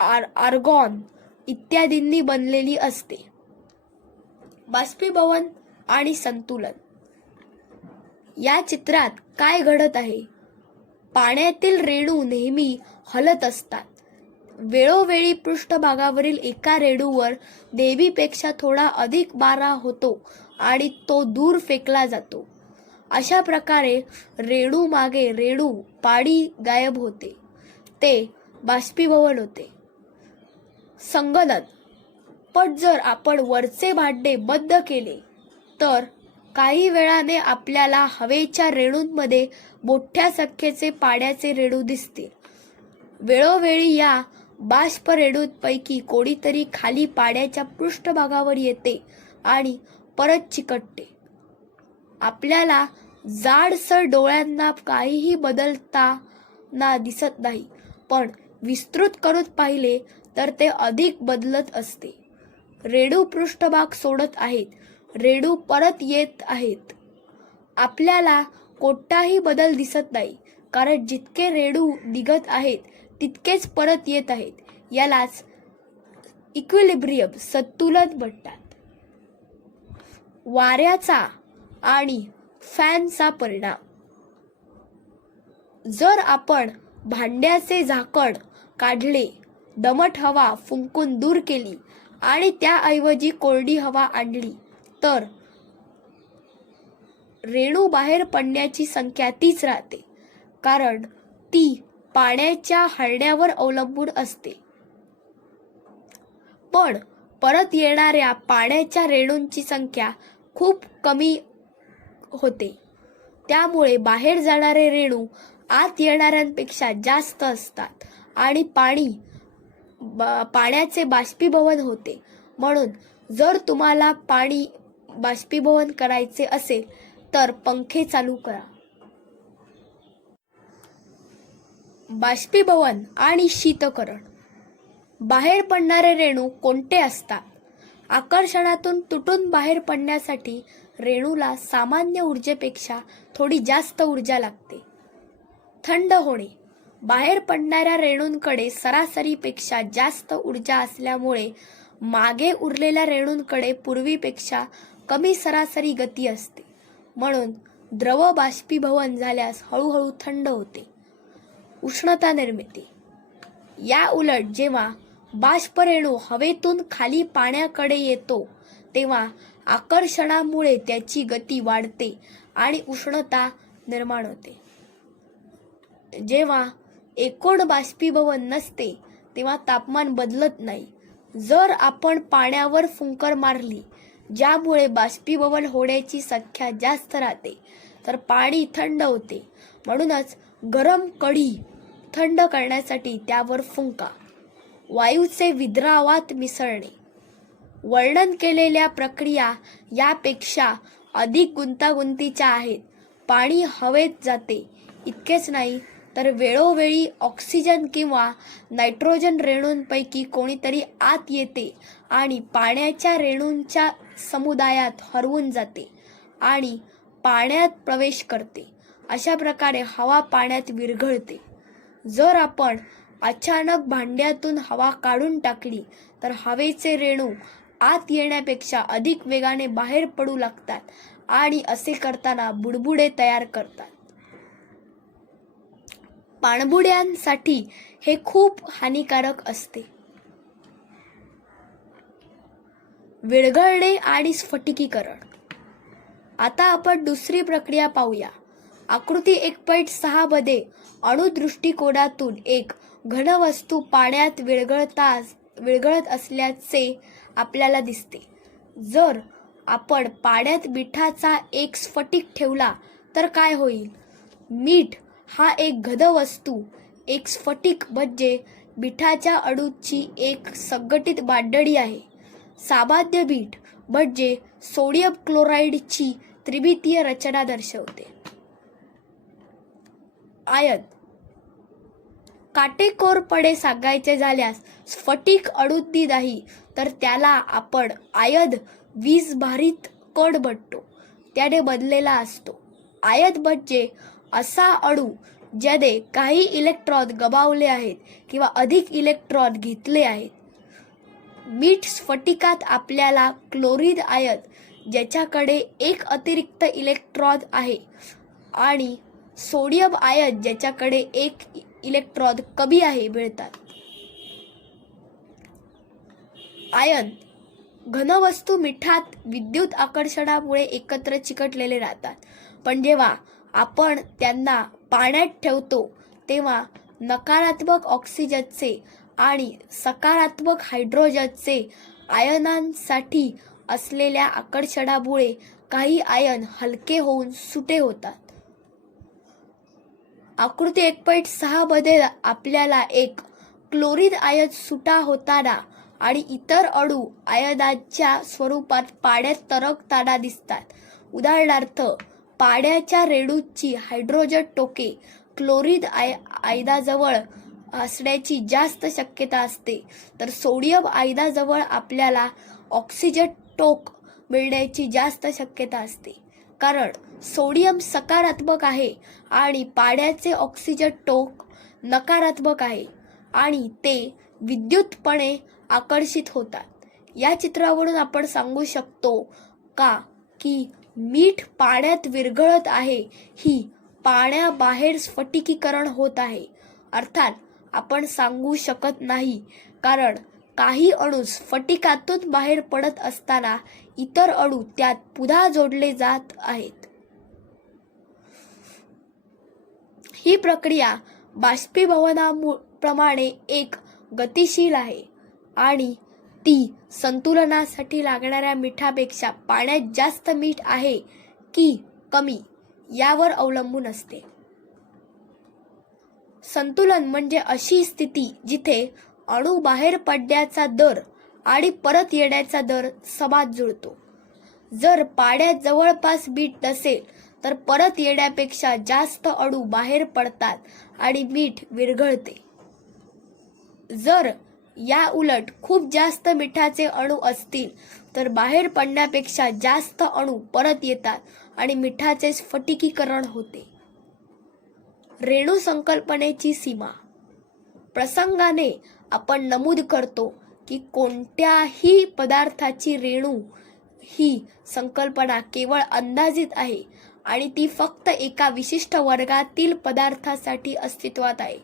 आर्गॉन इत्यादींनी बनलेली असते. बाष्पीभवन आणि संतुलन. या चित्रात काय घडत आहे? पाण्यातील रेणू नेहमी हलत असतात. वेळोवेळी पृष्ठभागावरील एका रेणूवर नेहमीपेक्षा थोडा अधिक मारा होतो आणि तो दूर फेकला जातो. अशा प्रकारे रेणू मागे रेणू पाणी गायब होते. ते बाष्पीभवन होते. संगणन. पण जर आपण वरचे भांडे बंद केले तर काही वेळाने आपल्याला हवेच्या रेणूंमध्ये मोठ्या संख्येचे पाण्याचे रेणू दिसतील. वेळोवेळी या बाष्प रेणूंपैकी कोणीतरी खाली पाण्याच्या पृष्ठभागावर येते आणि परत चिकटते. आपल्याला जाडसर डोळ्यांना काहीही बदलताना दिसत नाही, पण विस्तृत करून पाहिले तर ते अधिक बदलत असते. रेणू पृष्ठभाग सोडत आहेत. रेणू परत येत आहेत. आपल्याला कोणताही बदल दिसत नाही, कारण जितके रेणू निघत आहेत तितकेच परत येत आहेत. यालाच इक्विलिब्रियम, संतुलन म्हणतात. वाऱ्याचा आणि फॅनचा परिणाम. जर आपण भांड्याचे झाकण काढले, दमट हवा फुंकून दूर केली आणि त्याऐवजी कोरडी हवा आणली तर रेणू बाहेर पडण्याची संख्या तीच राहते, कारण ती पाण्याच्या हलण्यावर अवलंबून असते. पण परत येणाऱ्या पाण्याच्या रेणूंची संख्या खूप कमी होते. त्यामुळे बाहेर जाणारे रेणू आत येणाऱ्यांपेक्षा जास्त असतात आणि पाण्याचे बाष्पीभवन होते. म्हणून जर तुम्हाला पाणी बाष्पीभवन करायचे असेल तर पंखे चालू करा. बाष्पीभवन आणि शीतकरण. बाहेर पडणारे रेणू कोणते असतात? आकर्षणातून तुटून बाहेर पडण्यासाठी रेणूला सामान्य ऊर्जेपेक्षा थोडी जास्त ऊर्जा लागते. थंड होणे. बाहेर पडणाऱ्या रेणूंकडे सरासरीपेक्षा जास्त ऊर्जा असल्यामुळे मागे उरलेल्या रेणूंकडे पूर्वीपेक्षा कमी सरासरी गती असते, म्हणून द्रव बाष्पीभवन झाल्यास हळूहळू थंड होते. उष्णता निर्मिती. या उलट जेव्हा बाष्परेणू हवेतून खाली पाण्याकडे येतो तेव्हा आकर्षणामुळे त्याची गती वाढते आणि उष्णता निर्माण होते. जेव्हा एकूण बाष्पीभवन नसते तेव्हा तापमान बदलत नाही. जर आपण पाण्यावर फुंकर मारली ज्यामुळे बाष्पीभवन होण्याची संख्या जास्त राहते तर पाणी थंड होते. म्हणूनच गरम कढी थंड करण्यासाठी त्यावर फुंका. वायूचे विद्रावात मिसळणे. वर्णन केलेल्या प्रक्रिया यापेक्षा अधिक गुंतागुंतीच्या आहेत. पाणी हवेत जाते इतकेच नाही तर वेळोवेळी ऑक्सिजन किंवा नायट्रोजन रेणूंपैकी कोणीतरी आत येते आणि पाण्याच्या रेणूंच्या समुदायात हरवून जाते आणि पाण्यात प्रवेश करते. अशा प्रकारे हवा पाण्यात विरघळते. जर आपण अचानक भांड्यातून हवा काढून टाकली तर हवेचे रेणू आत येण्यापेक्षा अधिक वेगाने बाहेर पडू लागतात आणि असे करताना बुडबुडे तयार करतात. पाणबुड्यांसाठी हे खूप हानिकारक असते. विरघळणे आणि स्फटिकीकरण. आता आपण दुसरी प्रक्रिया पाहूया. आकृती 1.6 मध्ये अणुदृष्टिकोनातून एक घनवस्तू पाण्यात विरघळत असल्याचे आपल्याला दिसते. जर आपण पाण्यात मिठाचा एक स्फटिक ठेवला तर काय होईल? मीठ हा एक घनवस्तू, एक स्फटिक म्हणजे मिठाच्या अणूची एक संघटित मांडणी आहे. सामान्य मीठ म्हणजे सोडियम क्लोराईडची त्रिमितीय रचना दर्शवते. आयन. काटेकोरपणे सांगायचे झाल्यास स्फटिक अणूंनी नाही तर त्याला आपण आयन वीजभारित कण म्हणतो त्याने बनलेला असतो. आयन म्हणजे असा अणू ज्याने काही इलेक्ट्रॉन गमावले आहेत किंवा अधिक इलेक्ट्रॉन घेतले आहेत. मीठ स्फटिकात आपल्याला क्लोरीन आयन ज्याच्याकडे एक अतिरिक्त इलेक्ट्रॉन आहे आणि सोडियम आयन ज्याच्याकडे एक इलेक्ट्रॉन कमी आहे मिळतात. आयन घनवस्तू मिठात विद्युत आकर्षणामुळे एकत्र चिकटलेले राहतात, पण जेव्हा आपण त्यांना पाण्यात ठेवतो तेव्हा नकारात्मक ऑक्सिजनचे आणि सकारात्मक हायड्रोजनचे आयनांसाठी असलेल्या आकर्षणामुळे काही आयन हलके होऊन सुटे होतात. आकृती 1.6 मध्ये आपल्याला एक क्लोरीन आयन सुटा होताना आणि इतर अणू आयनांच्या स्वरूपात पाण्यात तरंगताना दिसतात. उदाहरणार्थ पाण्याच्या रेणूची हायड्रोजन टोके क्लोरीन आयनाजवळ असण्याची जास्त शक्यता असते तर सोडियम आयनाजवळ आपल्याला ऑक्सिजन टोक मिळण्याची जास्त शक्यता असते, कारण सोडियम सकारात्मक आहे आणि पाण्याचे ऑक्सिजन टोक नकारात्मक आहे आणि ते विद्युतपणे आकर्षित होतात. या चित्रावरून आपण सांगू शकतो का की मीठ पाण्यात विरघळत आहे ही पाण्याबाहेर स्फटिकीकरण होत आहे? अर्थात आपण सांगू शकत नाही, कारण काही अणू स्फटिकातून बाहेर पडत असताना इतर अणू त्यात पुन्हा जोडले जात आहेत. ही प्रक्रिया बाष्पीभवनाप्रमाणे एक गतिशील आहे आणि ती संतुलनासाठी लागणाऱ्या मिठापेक्षा पाण्यात जास्त मीठ आहे की कमी यावर अवलंबून असते. संतुलन म्हणजे अशी स्थिती जिथे अणू बाहेर पडण्याचा दर आणि परत येण्याचा दर समान जुळतो. जर पाण्यात जवळपास मीठ नसेल तर परत येण्यापेक्षा जास्त अणू बाहेर पडतात आणि मीठ विरघळते. जर या उलट खूप जास्त मिठाचे अणू असतील तर बाहेर पडण्यापेक्षा जास्त अणू परत येतात आणि मिठाचे स्फटिकीकरण होते. रेणू संकल्पनेची सीमा. प्रसंगाने आपण नमूद करतो की कोणत्याही पदार्थाची रेणू ही संकल्पना केवळ अंदाजित आहे आणि ती फक्त एका विशिष्ट वर्गातील पदार्थासाठी अस्तित्वात आहे.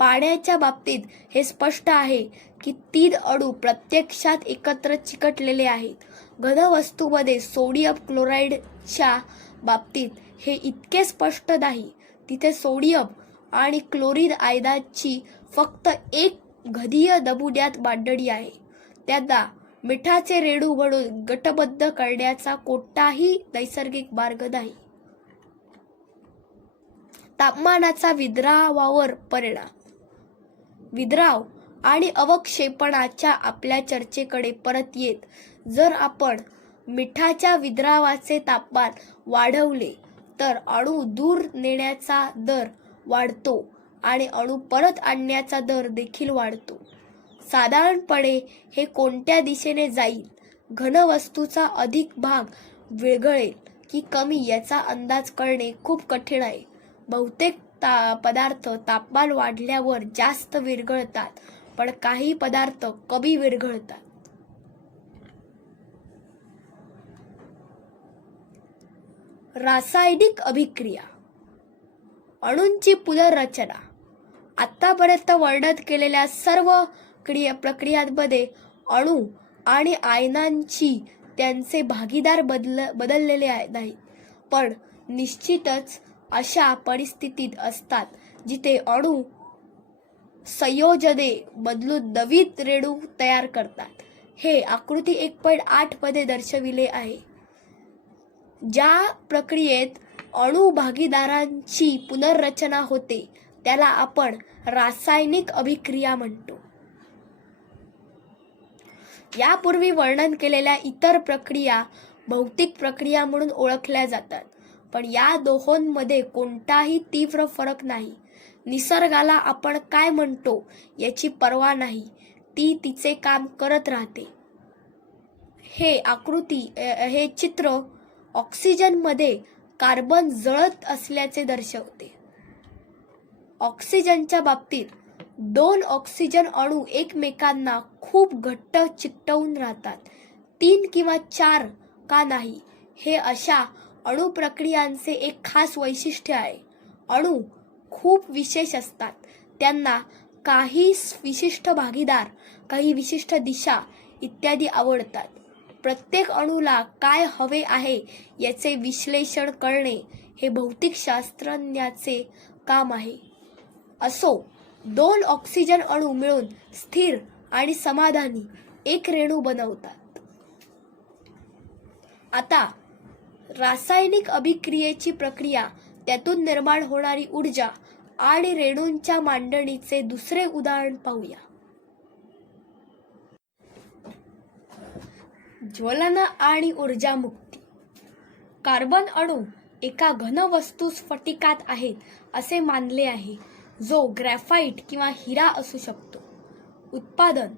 पाण्याच्या बाबतीत हे स्पष्ट आहे की 3 अणू प्रत्यक्षात एकत्र चिकटलेले आहेत. घनवस्तूमध्ये सोडियम क्लोराईडच्या बाबतीत हे इतके स्पष्ट नाही. तिथे सोडियम आणि क्लोरीन आयनाची फक्त एक घदीय नमुन्यात मांडणी आहे. त्यांना मिठाचे रेणू म्हणून गटबद्ध करण्याचा कोणताही नैसर्गिक मार्ग नाही. तापमानाचा विद्रावावर परिणाम. विद्राव आणि अवक्षेपणाच्या आपल्या चर्चेकडे परत येत, जर आपण मिठाच्या विद्रावाचे तापमान वाढवले तर अणू दूर नेण्याचा दर वाढतो आणि अणू परत आणण्याचा दर देखील वाढतो. साधारणपणे हे कोणत्या दिशेने जाईल, घनवस्तूचा अधिक भाग विरघळेल की कमी याचा अंदाज करणे खूप कठीण आहे. बहुतेक पदार्थ तापमान वाढल्यावर जास्त विरघळतात, पण काही पदार्थ कमी विरघळतात. रासायनिक अभिक्रिया. अणूंची पुनर्रचना. आतापर्यंत वर्णन केलेल्या सर्व प्रक्रियांमध्ये अणू आणि आयनांची त्यांचे भागीदार बदललेले नाहीत, पण निश्चितच अशा परिस्थितीत असतात जिथे अणू संयोजने बदलून नवीन रेणू तयार करतात. हे आकृती 1.8 मध्ये दर्शविले आहे. ज्या प्रक्रियेत अणू भागीदारांची पुनर्रचना होते त्याला आपण रासायनिक अभिक्रिया म्हणतो. यापूर्वी वर्णन केलेल्या इतर प्रक्रिया भौतिक प्रक्रिया म्हणून ओळखल्या जातात, पण या दोहोंमध्ये कोणताही तीव्र फरक नाही. निसर्गाला आपण काय म्हणतो याची पर्वा नाही, ती तिचे काम करत राहते. हे चित्र ऑक्सिजनमध्ये कार्बन जळत असल्याचे दर्शवते. ऑक्सिजनच्या बाबतीत 2 ऑक्सिजन अणू एकमेकांना खूप घट्ट चिकटवून राहतात. 3 किंवा 4 का नाही, हे अशा अणू प्रक्रियांचे एक खास वैशिष्ट्य आहे. अणू खूप विशेष असतात. त्यांना काही विशिष्ट भागीदार, काही विशिष्ट दिशा इत्यादी आवडतात. प्रत्येक अणूला काय हवे आहे याचे विश्लेषण करणे हे भौतिकशास्त्रज्ञाचे काम आहे. असो, 2 ऑक्सिजन अणू मिळून स्थिर आणि समाधानी एक रेणू बनवतात. आता रासायनिक अभिक्रियेची प्रक्रिया, त्यातून निर्माण होणारी ऊर्जा आणि रेणूंच्या मांडणीचे दुसरे उदाहरण पाहूया. ज्वलन आणि ऊर्जा मुक्ती. कार्बन अणू एका घनवस्तू स्फटिकात आहेत असे मानले आहे, जो ग्रॅफाइट किंवा हिरा असू शकतो. उत्पादन.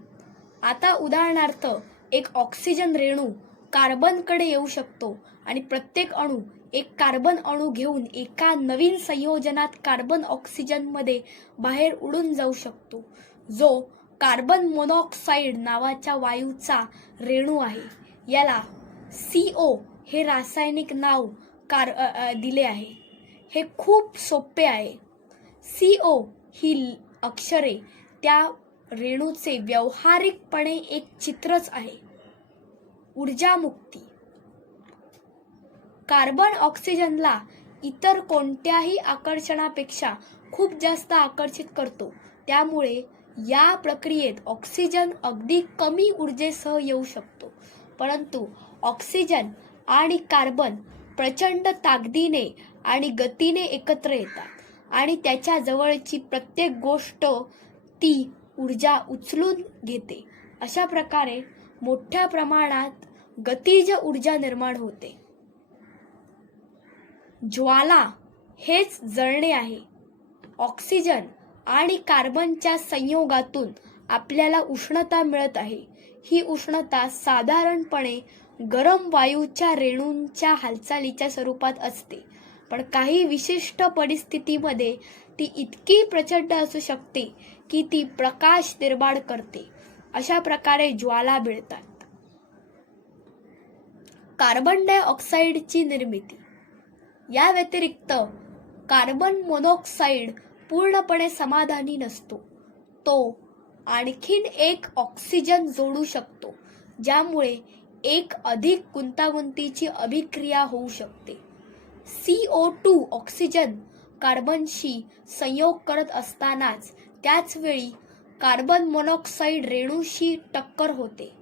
आता उदाहरणार्थ एक ऑक्सिजन रेणू कार्बनकडे येऊ शकतो आणि प्रत्येक अणू एक कार्बन अणू घेऊन एका नवीन संयोजनात कार्बन ऑक्सिजनमध्ये बाहेर उडून जाऊ शकतो, जो कार्बन मोनॉक्साईड नावाच्या वायूचा रेणू आहे. याला CO हे रासायनिक नाव दिले आहे. हे खूप सोपे आहे. CO ही अक्षरे त्या रेणूचे व्यावहारिकपणे एक चित्रच आहे. ऊर्जा मुक्ती. कार्बन ऑक्सिजनला इतर कोणत्याही आकर्षणापेक्षा खूप जास्त आकर्षित करतो. त्यामुळे या प्रक्रियेत ऑक्सिजन अगदी कमी ऊर्जेसह येऊ शकतो. परंतु ऑक्सिजन आणि कार्बन प्रचंड ताकदीने आणि गतीने एकत्र येतात आणि त्याच्या जवळची प्रत्येक गोष्ट ती ऊर्जा उचलून घेते. अशा प्रकारे मोठ्या प्रमाणात गतिज ऊर्जा निर्माण होते. ज्वाला हेच जळणे आहे. ऑक्सिजन आणि कार्बनच्या संयोगातून आपल्याला उष्णता मिळत आहे. ही उष्णता साधारणपणे गरम वायूच्या रेणूंच्या हालचालीच्या स्वरूपात असते, पण काही विशिष्ट परिस्थितीमध्ये ती इतकी प्रचंड असू शकते की ती प्रकाश निर्माण करते. अशा प्रकारे ज्वाला मिळतात. कार्बन डायऑक्साईडची निर्मिती. या व्यतिरिक्त कार्बन मोनॉक्साईड पूर्णपणे समाधानी नसतो. तो आणखीन एक ऑक्सिजन जोडू शकतो, ज्यामुळे एक अधिक गुंतागुंतीची अभिक्रिया होऊ शकते. CO2 ऑक्सिजन कार्बनशी संयोग करत असतानाच त्याच वेळी कार्बन मोनॉक्साईड रेणूशी टक्कर होते.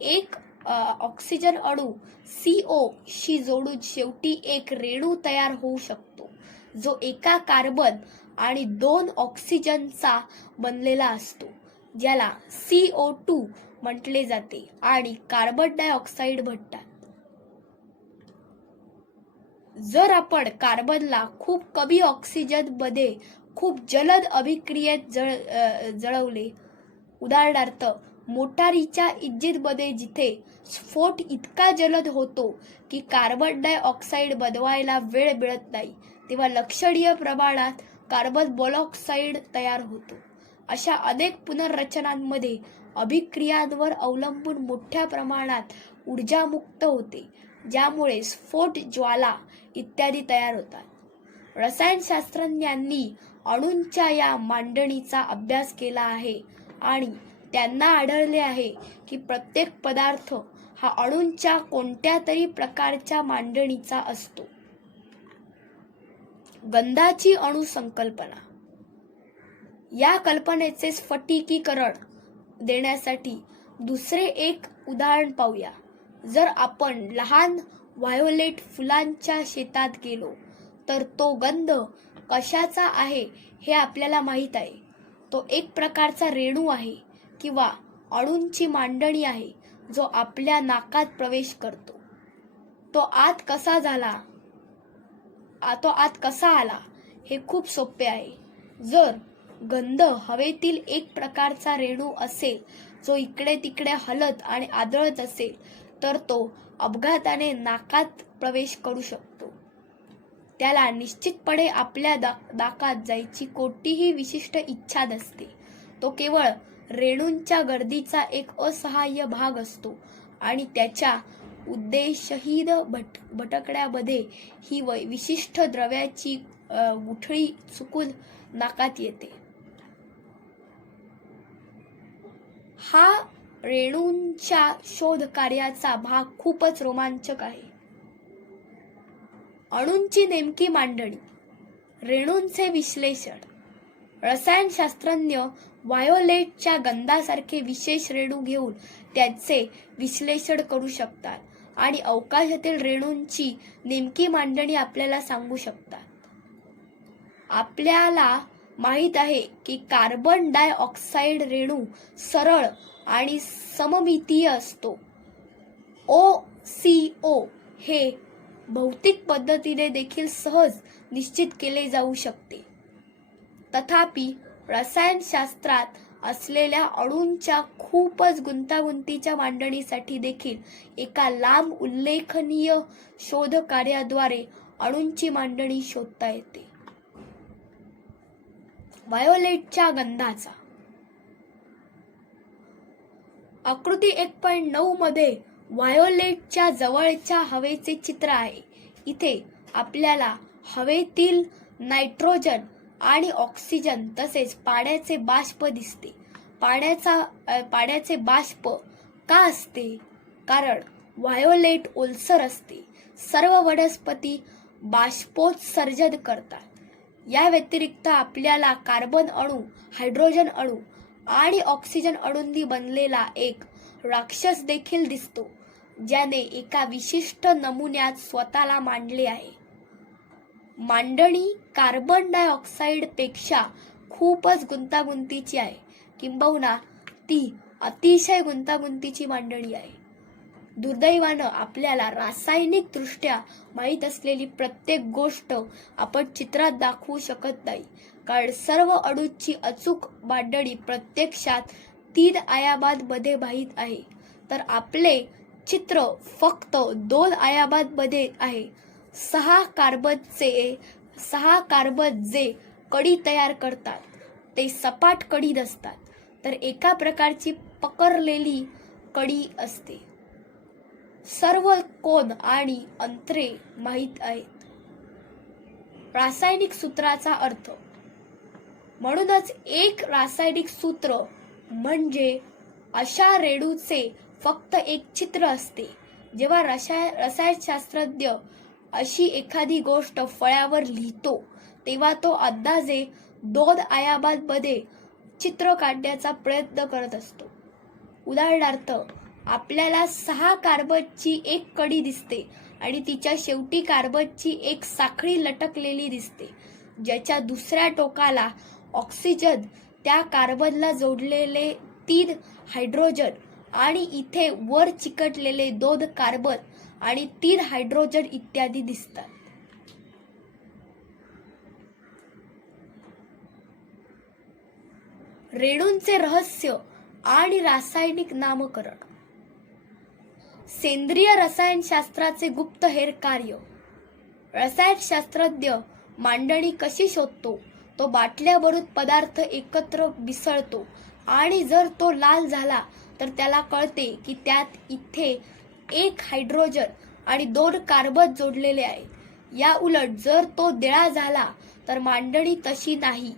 एक ऑक्सिजन अणू CO शी जोडून शेवटी एक रेणू तयार होऊ शकतो, जो एका कार्बन आणि 2 ऑक्सिजनचा बनलेला असतो, ज्याला CO2 म्हटले जाते आणि कार्बन डायऑक्साईड म्हणतात. जर आपण कार्बनला खूप कमी ऑक्सिजन मध्ये खूप जलद अभिक्रियेत जळवले, उदाहरणार्थ मोटारीच्या इंजिनमध्ये जिथे स्फोट इतका जलद होतो की कार्बन डायऑक्साईड बनवायला वेळ मिळत नाही, तेव्हा लक्षणीय प्रमाणात कार्बन मोनॉक्साईड तयार होतो. अशा अनेक पुनर्रचनांमध्ये अभिक्रियांवर अवलंबून मोठ्या प्रमाणात ऊर्जा मुक्त होते, ज्यामुळे स्फोट, ज्वाला इत्यादी तयार होतात. रसायनशास्त्रज्ञांनी अणूंच्या या मांडणीचा अभ्यास केला आहे आणि त्यांना आढळले आहे की प्रत्येक पदार्थ हा अणूंच्या कोणत्या तरी प्रकारच्या मांडणीचा असतो. गंधाची अणू संकल्पना. या कल्पनेचे स्फटिकीकरण देण्यासाठी दुसरे एक उदाहरण पाहूया. जर आपण लहान व्हायोलेट फुलांच्या शेतात गेलो तर तो गंध कशाचा आहे हे आपल्याला माहीत आहे. तो एक प्रकारचा रेणू आहे किंवा अणूंची मांडणी आहे जो आपल्या नाकात प्रवेश करतो. तो आत कसा आला हे खूप सोपे आहे. जर गंध हवेतील एक प्रकारचा रेणू असेल जो इकडे तिकडे हलत आणि आदळत असेल, तर तो अपघाताने नाकात प्रवेश करू शकतो. त्याला निश्चितपणे आपल्या नाकात जायची कोणतीही विशिष्ट इच्छा नसते. तो केवळ रेणूंच्या गर्दीचा एक असहाय्य भाग असतो आणि त्याच्या उद्देशहीन भटकण्यामध्ये ही विशिष्ट द्रव्याची गुठळी चुकून नाकात येते. हा रेणूंच्या शोध कार्याचा भाग खूपच रोमांचक आहे. अणूंची नेमकी मांडणी. रेणूंचे विश्लेषण. रसायनशास्त्रज्ञ व्हायोलेटच्या गंधासारखे विशेष रेणू घेऊन त्यांचे विश्लेषण करू शकतात आणि अवकाशातील रेणूंची नेमकी मांडणी आपल्याला सांगू शकतात. आपल्याला माहित आहे की कार्बन डायऑक्साईड रेणू सरळ आणि सममितीय असतो. OCO हे भौतिक पद्धतीने देखील सहज निश्चित केले जाऊ शकते. तथापि रसायनशास्त्रात असलेल्या अणूंच्या खूपच गुंतागुंतीच्या मांडणीसाठी देखील एका लांब उल्लेखनीय शोध कार्याद्वारे अणूंची मांडणी शोधता येते. व्हायोलेटच्या गंधाचा. आकृती 1.9 मध्ये व्हायोलेटच्या जवळच्या हवेचे चित्र आहे. इथे आपल्याला हवेतील नायट्रोजन आणि ऑक्सिजन तसेच पाण्याचे बाष्प दिसते. पाण्याचे बाष्प का असते? कारण व्हायोलेट ओलसर असते. सर्व वनस्पती बाष्पोत्सर्जन करतात. या व्यतिरिक्त आपल्याला कार्बन अणू, हायड्रोजन अणू आणि ऑक्सिजन अणूंनी बनलेला एक राक्षस देखील दिसतो, ज्याने एका विशिष्ट नमुन्यात स्वतःला मांडले आहे. मांडणी कार्बन डायऑक्साईड पेक्षा खूपच गुंतागुंतीची आहे, किंबहुना ती अतिशय गुंतागुंतीची मांडणी आहे. दुर्दैवानं आपल्याला रासायनिक दृष्ट्या माहीत असलेली प्रत्येक गोष्ट आपण चित्रात दाखवू शकत नाही, कारण सर्व अणूंची अचूक मांडणी प्रत्यक्षात 3 आयामांमध्ये माहीत आहे, तर आपले चित्र फक्त 2 आयामांमध्ये आहे. 6 कार्बन जे कडी तयार करतात ते सपाट कडी नसतात, तर एका प्रकारची पकरलेली कडी असते. सर्व कोन आणि अंतरे माहीत आहेत. रासायनिक सूत्राचा अर्थ. म्हणूनच एक रासायनिक सूत्र म्हणजे अशा रेणूचे फक्त एक चित्र असते. जेव्हा रसायनशास्त्रज्ञ अशी एखादी गोष्ट फळ्यावर लिहितो तेव्हा तो अंदाजे 2 आयामांमध्ये चित्र काढण्याचा प्रयत्न करत असतो. उदाहरणार्थ, आपल्याला 6 कार्बनची एक कडी दिसते आणि तिच्या शेवटी कार्बनची एक साखळी लटकलेली दिसते, ज्याच्या दुसऱ्या टोकाला ऑक्सिजन, त्या कार्बनला जोडलेले 3 हायड्रोजन आणि इथे वर चिकटलेले 2 कार्बन आणि 3 हायड्रोजन इत्यादी दिसतात. रेणूंचे रहस्य आणि रासायनिक नामकरण. सेंद्रिय रसायनशास्त्राचे गुप्तहेर कार्य. रसायनशास्त्रज्ञ मांडणी कशी शोधतो? तो बाटल्या भरून पदार्थ एकत्र मिसळतो आणि जर तो लाल झाला तर त्याला कळते की त्यात इथे 1 हायड्रोजन आणि 2 कार्बन जोडलेले आहेत. या उलट जर तो निळा झाला तर मांडणी तशी नाही.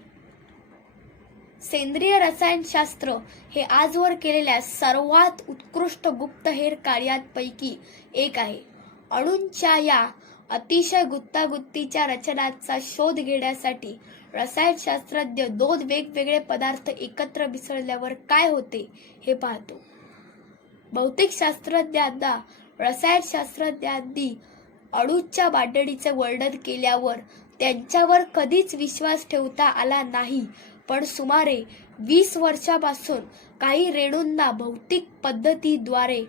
सेंद्रिय रसायनशास्त्र हे आजवर केलेल्या सर्वात उत्कृष्ट गुप्तहेर कार्यांपैकी एक आहे. अणूंच्या या अतिशय गुंतागुंतीच्या रचनांचा शोध घेण्यासाठी रसायनशास्त्रज्ञ 2 वेगवेगळे पदार्थ एकत्र मिसळल्यावर काय होते हे पाहतो. भौतिकशास्त्रज्ञांना रसायनशास्त्रज्ञांनी अणूंच्या मांडणीचे वर्णन केल्यावर त्यांच्यावर कधीच विश्वास ठेवता आला नाही, पण सुमारे 20 वर्षापासून काही रेणूंना भौतिक पद्धतीद्वारे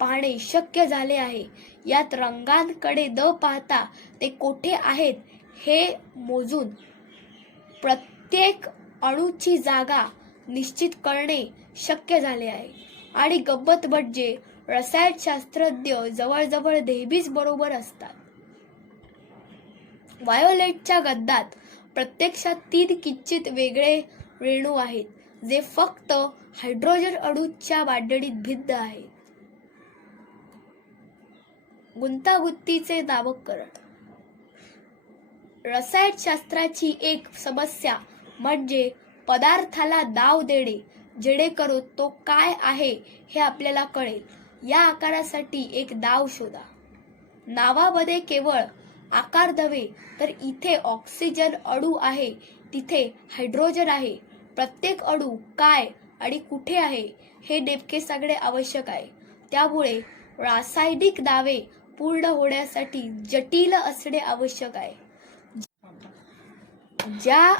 पाहणे शक्य झाले आहे. यात रंगांकडे न पाहता ते कोठे आहेत हे मोजून प्रत्येक अणूची जागा निश्चित करणे शक्य झाले आहे. आणि गंमत म्हणजे रसायनशास्त्रज्ञ जवळजवळ नेहमीच बरोबर असतात. व्हायोलेटच्या गंधात प्रत्यक्षात 3 किंचित वेगळे रेणू आहेत, जे फक्त हायड्रोजन अणूच्या मांडणीत भिन्न आहेत. गुंतागुंतीचे नामकरण. रसायनशास्त्राची एक समस्या म्हणजे पदार्थाला नाव देणे, जेणेकरून तो काय आहे हे आपल्याला कळेल. या आकारासाठी एक नाव शोधा. नावामध्ये केवळ आकार नव्हे तर इथे ऑक्सिजन अणू आहे, तिथे हायड्रोजन आहे. प्रत्येक अणू काय आणि कुठे आहे हे नेमके सांगणे आवश्यक आहे. त्यामुळे रासायनिक नावे पूर्ण होण्यासाठी जटिल असणे आवश्यक आहे. ज्या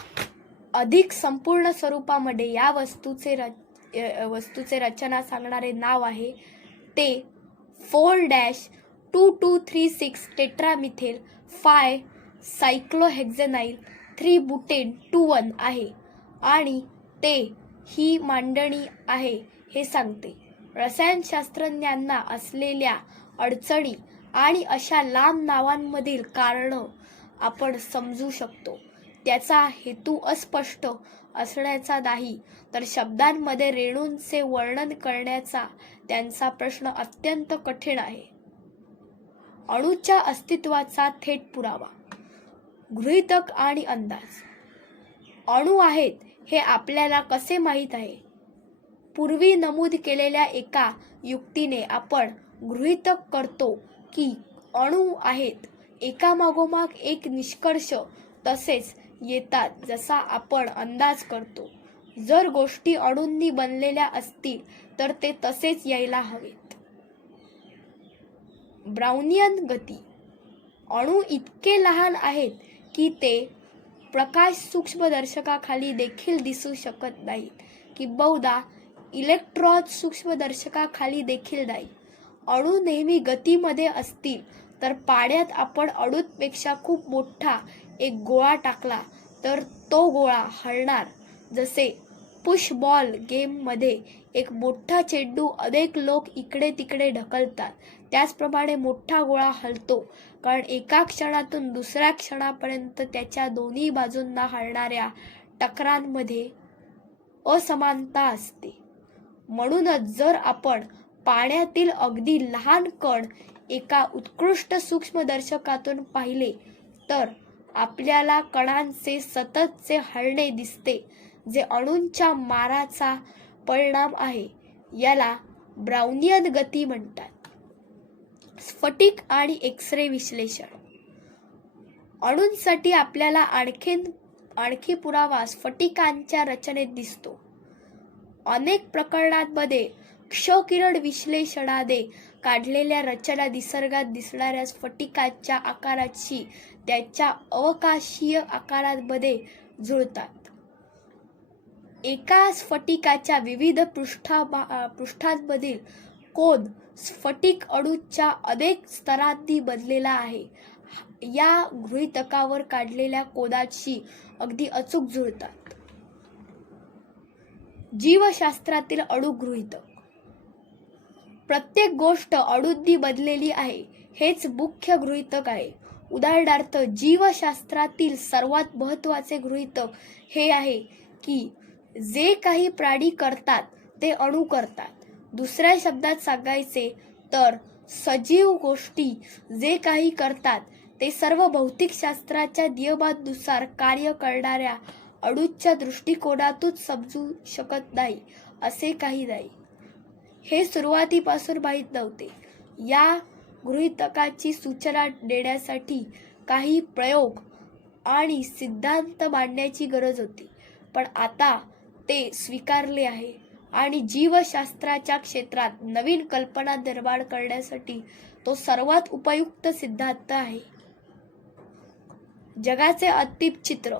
अधिक संपूर्ण स्वरूपामध्ये या वस्तूचे रचना सांगणारे नाव आहे ते 4-2236 टेट्रामिथेल 5 सायक्लोहेक्झेनाइल 3 बुटेन 2-1 आहे आणि ते ही मांडणी आहे हे सांगते. रसायनशास्त्रज्ञांना असलेल्या अडचणी आणि अशा लांब नावांमधील कारणं आपण समजू शकतो. त्याचा हेतू अस्पष्ट असण्याचा नाही, तर शब्दांमध्ये रेणूंचे वर्णन करण्याचा त्यांचा प्रश्न अत्यंत कठीण आहे. अणूच्या अस्तित्वाचा थेट पुरावा. गृहीतक आणि अंदाज. अणू आहेत हे आपल्याला कसे माहीत आहे? पूर्वी नमूद केलेल्या एका युक्तीने आपण गृहीतक करतो की अणू आहेत. एकामागोमाग एक निष्कर्ष तसेच येतात जसा आपण अंदाज करतो. जर गोष्टी अणूंनी बनलेल्या असतील तर ते तसेच यायला हवेत. ब्राउनियन गती. अणू इतके लहान आहेत की ते प्रकाश सूक्ष्मदर्शकाखाली देखील दिसू शकत नाहीत, किंबहुना इलेक्ट्रॉन सूक्ष्मदर्शकाखाली देखील नाही. अणू नेहमी गतीमध्ये असतील तर पाण्यात आपण अणूपेक्षा खूप मोठा एक गोळा टाकला तर तो गोळा हलणार. जसे पुश बॉल गेम मध्ये एक मोठा चेंडू अनेक लोक इकडे तिकडे ढकलतात, त्याचप्रमाणे मोठा गोळा हलतो, कारण एका क्षणातून दुसऱ्या क्षणापर्यंत त्याच्या दोन्ही बाजूंना हलणाऱ्या टकरांमध्ये असमानता असते. म्हणूनच जर आपण पाण्यातील अगदी लहान कण एका उत्कृष्ट सूक्ष्मदर्शकातून पाहिले तर आपल्याला कणांचे सततचे हलणे दिसते, जे अणूंच्या माराचा परिणाम आहे. याला ब्राउनियन गती म्हणतात. स्फटिक आणि एक्स-रे विश्लेषण. अणूंसाठी आपल्याला आणखी पुरावा स्फटिकांच्या रचनेत दिसतो. अनेक प्रकरणांमध्ये क्ष-किरण विश्लेषणाने काढलेल्या रचना निसर्गात दिसणाऱ्या स्फटिकाच्या आकाराशी त्याच्या अवकाशीय आकारांमध्ये जुळतात. एका स्फटिकाच्या विविध पृष्ठांमधील कोन स्फटिक अणूच्या अनेक स्तरांनी बनलेला आहे. या गृहीतकावर काढलेल्या कोनांशी अगदी अचूक जुळतात. जीवशास्त्रातील अणू गृहीतक. प्रत्येक गोष्ट अणूंनी बनलेली आहे हेच मुख्य गृहीतक आहे. उदाहरणार्थ, जीवशास्त्रातील सर्वात महत्त्वाचे गृहीतक हे आहे की जे काही प्राणी करतात ते अणू करतात. दुसऱ्या शब्दात सांगायचे तर सजीव गोष्टी जे काही करतात ते सर्व भौतिकशास्त्राच्या नियमांनुसार कार्य करणाऱ्या अणूच्या दृष्टिकोनातून समजू शकत नाही असे काही नाही. हे सुरुवातीपासून माहीत नव्हते. या गृहीतकाची सूचना देण्यासाठी काही प्रयोग आणि सिद्धांत मांडण्याची गरज होती, पण आता ते स्वीकारले आहे आणि जीवशास्त्राच्या क्षेत्रात नवीन कल्पना निर्माण करण्यासाठी तो सर्वात उपयुक्त सिद्धांत आहे. जगाचे अंतिम चित्र.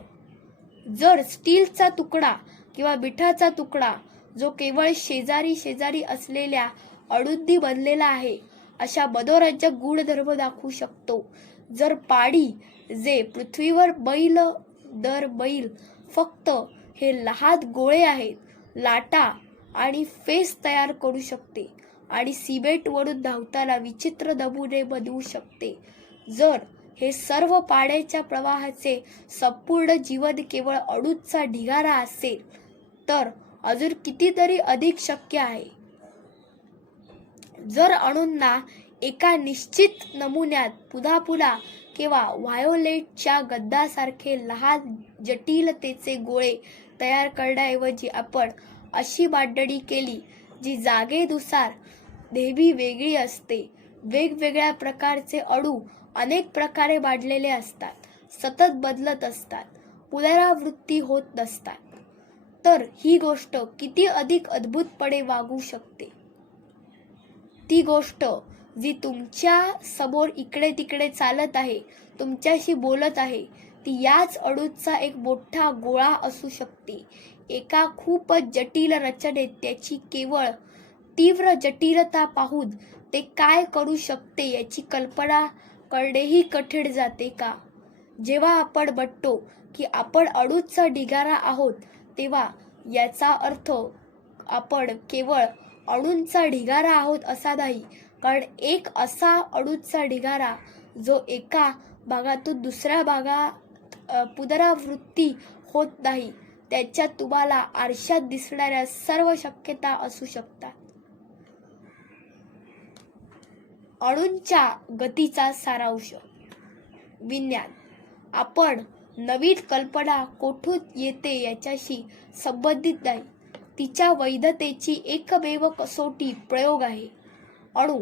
जर स्टीलचा तुकडा किंवा मिठाचा तुकडा जो केवळ शेजारी असलेल्या अणूंनी बनलेला आहे अशा मनोरंजक गुणधर्म दाखवू शकतो, जर पाणी जे पृथ्वीवर मैल दर मैल फक्त हे लहान गोळे आहेत, लाटा आणि फेस तयार करू शकते आणि सिमेंटवरून धावताना विचित्र नमुने बनवू शकते, जर हे सर्व पाण्याच्या प्रवाहाचे संपूर्ण जीवन केवळ अणूंचा ढिगारा असेल तर अजून कितीतरी अधिक शक्य आहे. जर अणूंना एका निश्चित नमुन्यात पुन्हा किंवा व्हायोलेटच्या गंधासारखे लहान जटिलतेचे गोळे तयार करण्याऐवजी आपण अशी मांडणी केली जी जागेनुसार नेहमी वेगळी असते, वेगवेगळ्या प्रकारचे अणू अनेक प्रकारे मांडलेले असतात, सतत बदलत असतात, पुनरावृत्ती होत नसतात, तर ही गोष्ट किती अधिक अद्भुतपणे वागू शकते. ती गोष्ट जी तुमच्या समोर इकडे तिकडे चालत आहे, तुमच्याशी बोलत आहे, ती याच अणूचा एक मोठा गोळा असू शकते. एका खूपच जटिल रचनेत त्याची केवळ तीव्र जटिलता पाहून ते काय करू शकते याची कल्पना करणेही कठीण जाते का? जेव्हा आपण म्हणतो की आपण अणूचा ढिगारा आहोत, तेव्हा याचा अर्थ आपण केवळ अणूंचा ढिगारा आहोत असा नाही, कारण एक असा अणूचा ढिगारा जो एका भागातून दुसऱ्या भागात पुनरावृत्ती होत नाही, त्याच्यात तुम्हाला आरशात दिसणाऱ्या सर्व शक्यता असू शकतात. अणूंच्या गतीचा सारांश. विज्ञान. आपण नवीन कल्पना कोठून येते याच्याशी संबंधित नाही, तिच्या वैधतेची एकमेव कसोटी प्रयोग आहे. अणू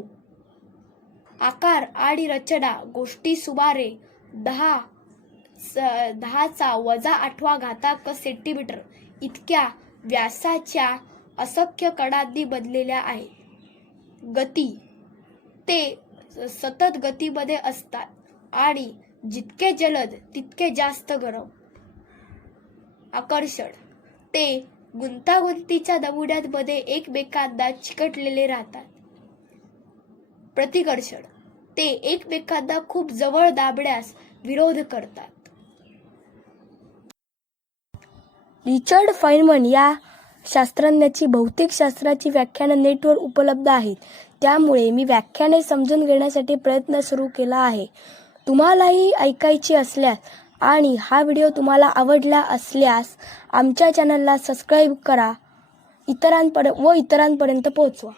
आकार आणि रचना गोष्टी सुमारे 10⁻⁸ सेंटीमीटर इतक्या व्यासाच्या असंख्य कणांनी बनलेल्या आहेत. गती. ते सतत गतीमध्ये असतात आणि जितके जलद तितके जास्त गरम. आकर्षण. ते गुंतागुंतीच्या नमुन्यांमध्ये एकमेकांना चिकटलेले राहतात. प्रतिकर्षण. ते एकमेकांना खूप जवळ दाबण्यास विरोध करतात. रिचर्ड फायनमन या शास्त्रज्ञाची भौतिकशास्त्राची व्याख्यानं नेटवर उपलब्ध आहेत. त्यामुळे मी व्याख्याने समजून घेण्यासाठी प्रयत्न सुरू केला आहे. तुम्हालाही ऐकायची असल्यास आणि हा व्हिडिओ तुम्हाला आवडला असल्यास आमच्या चॅनलला सबस्क्राईब करा इतरांपर्यंत पोहोचवा.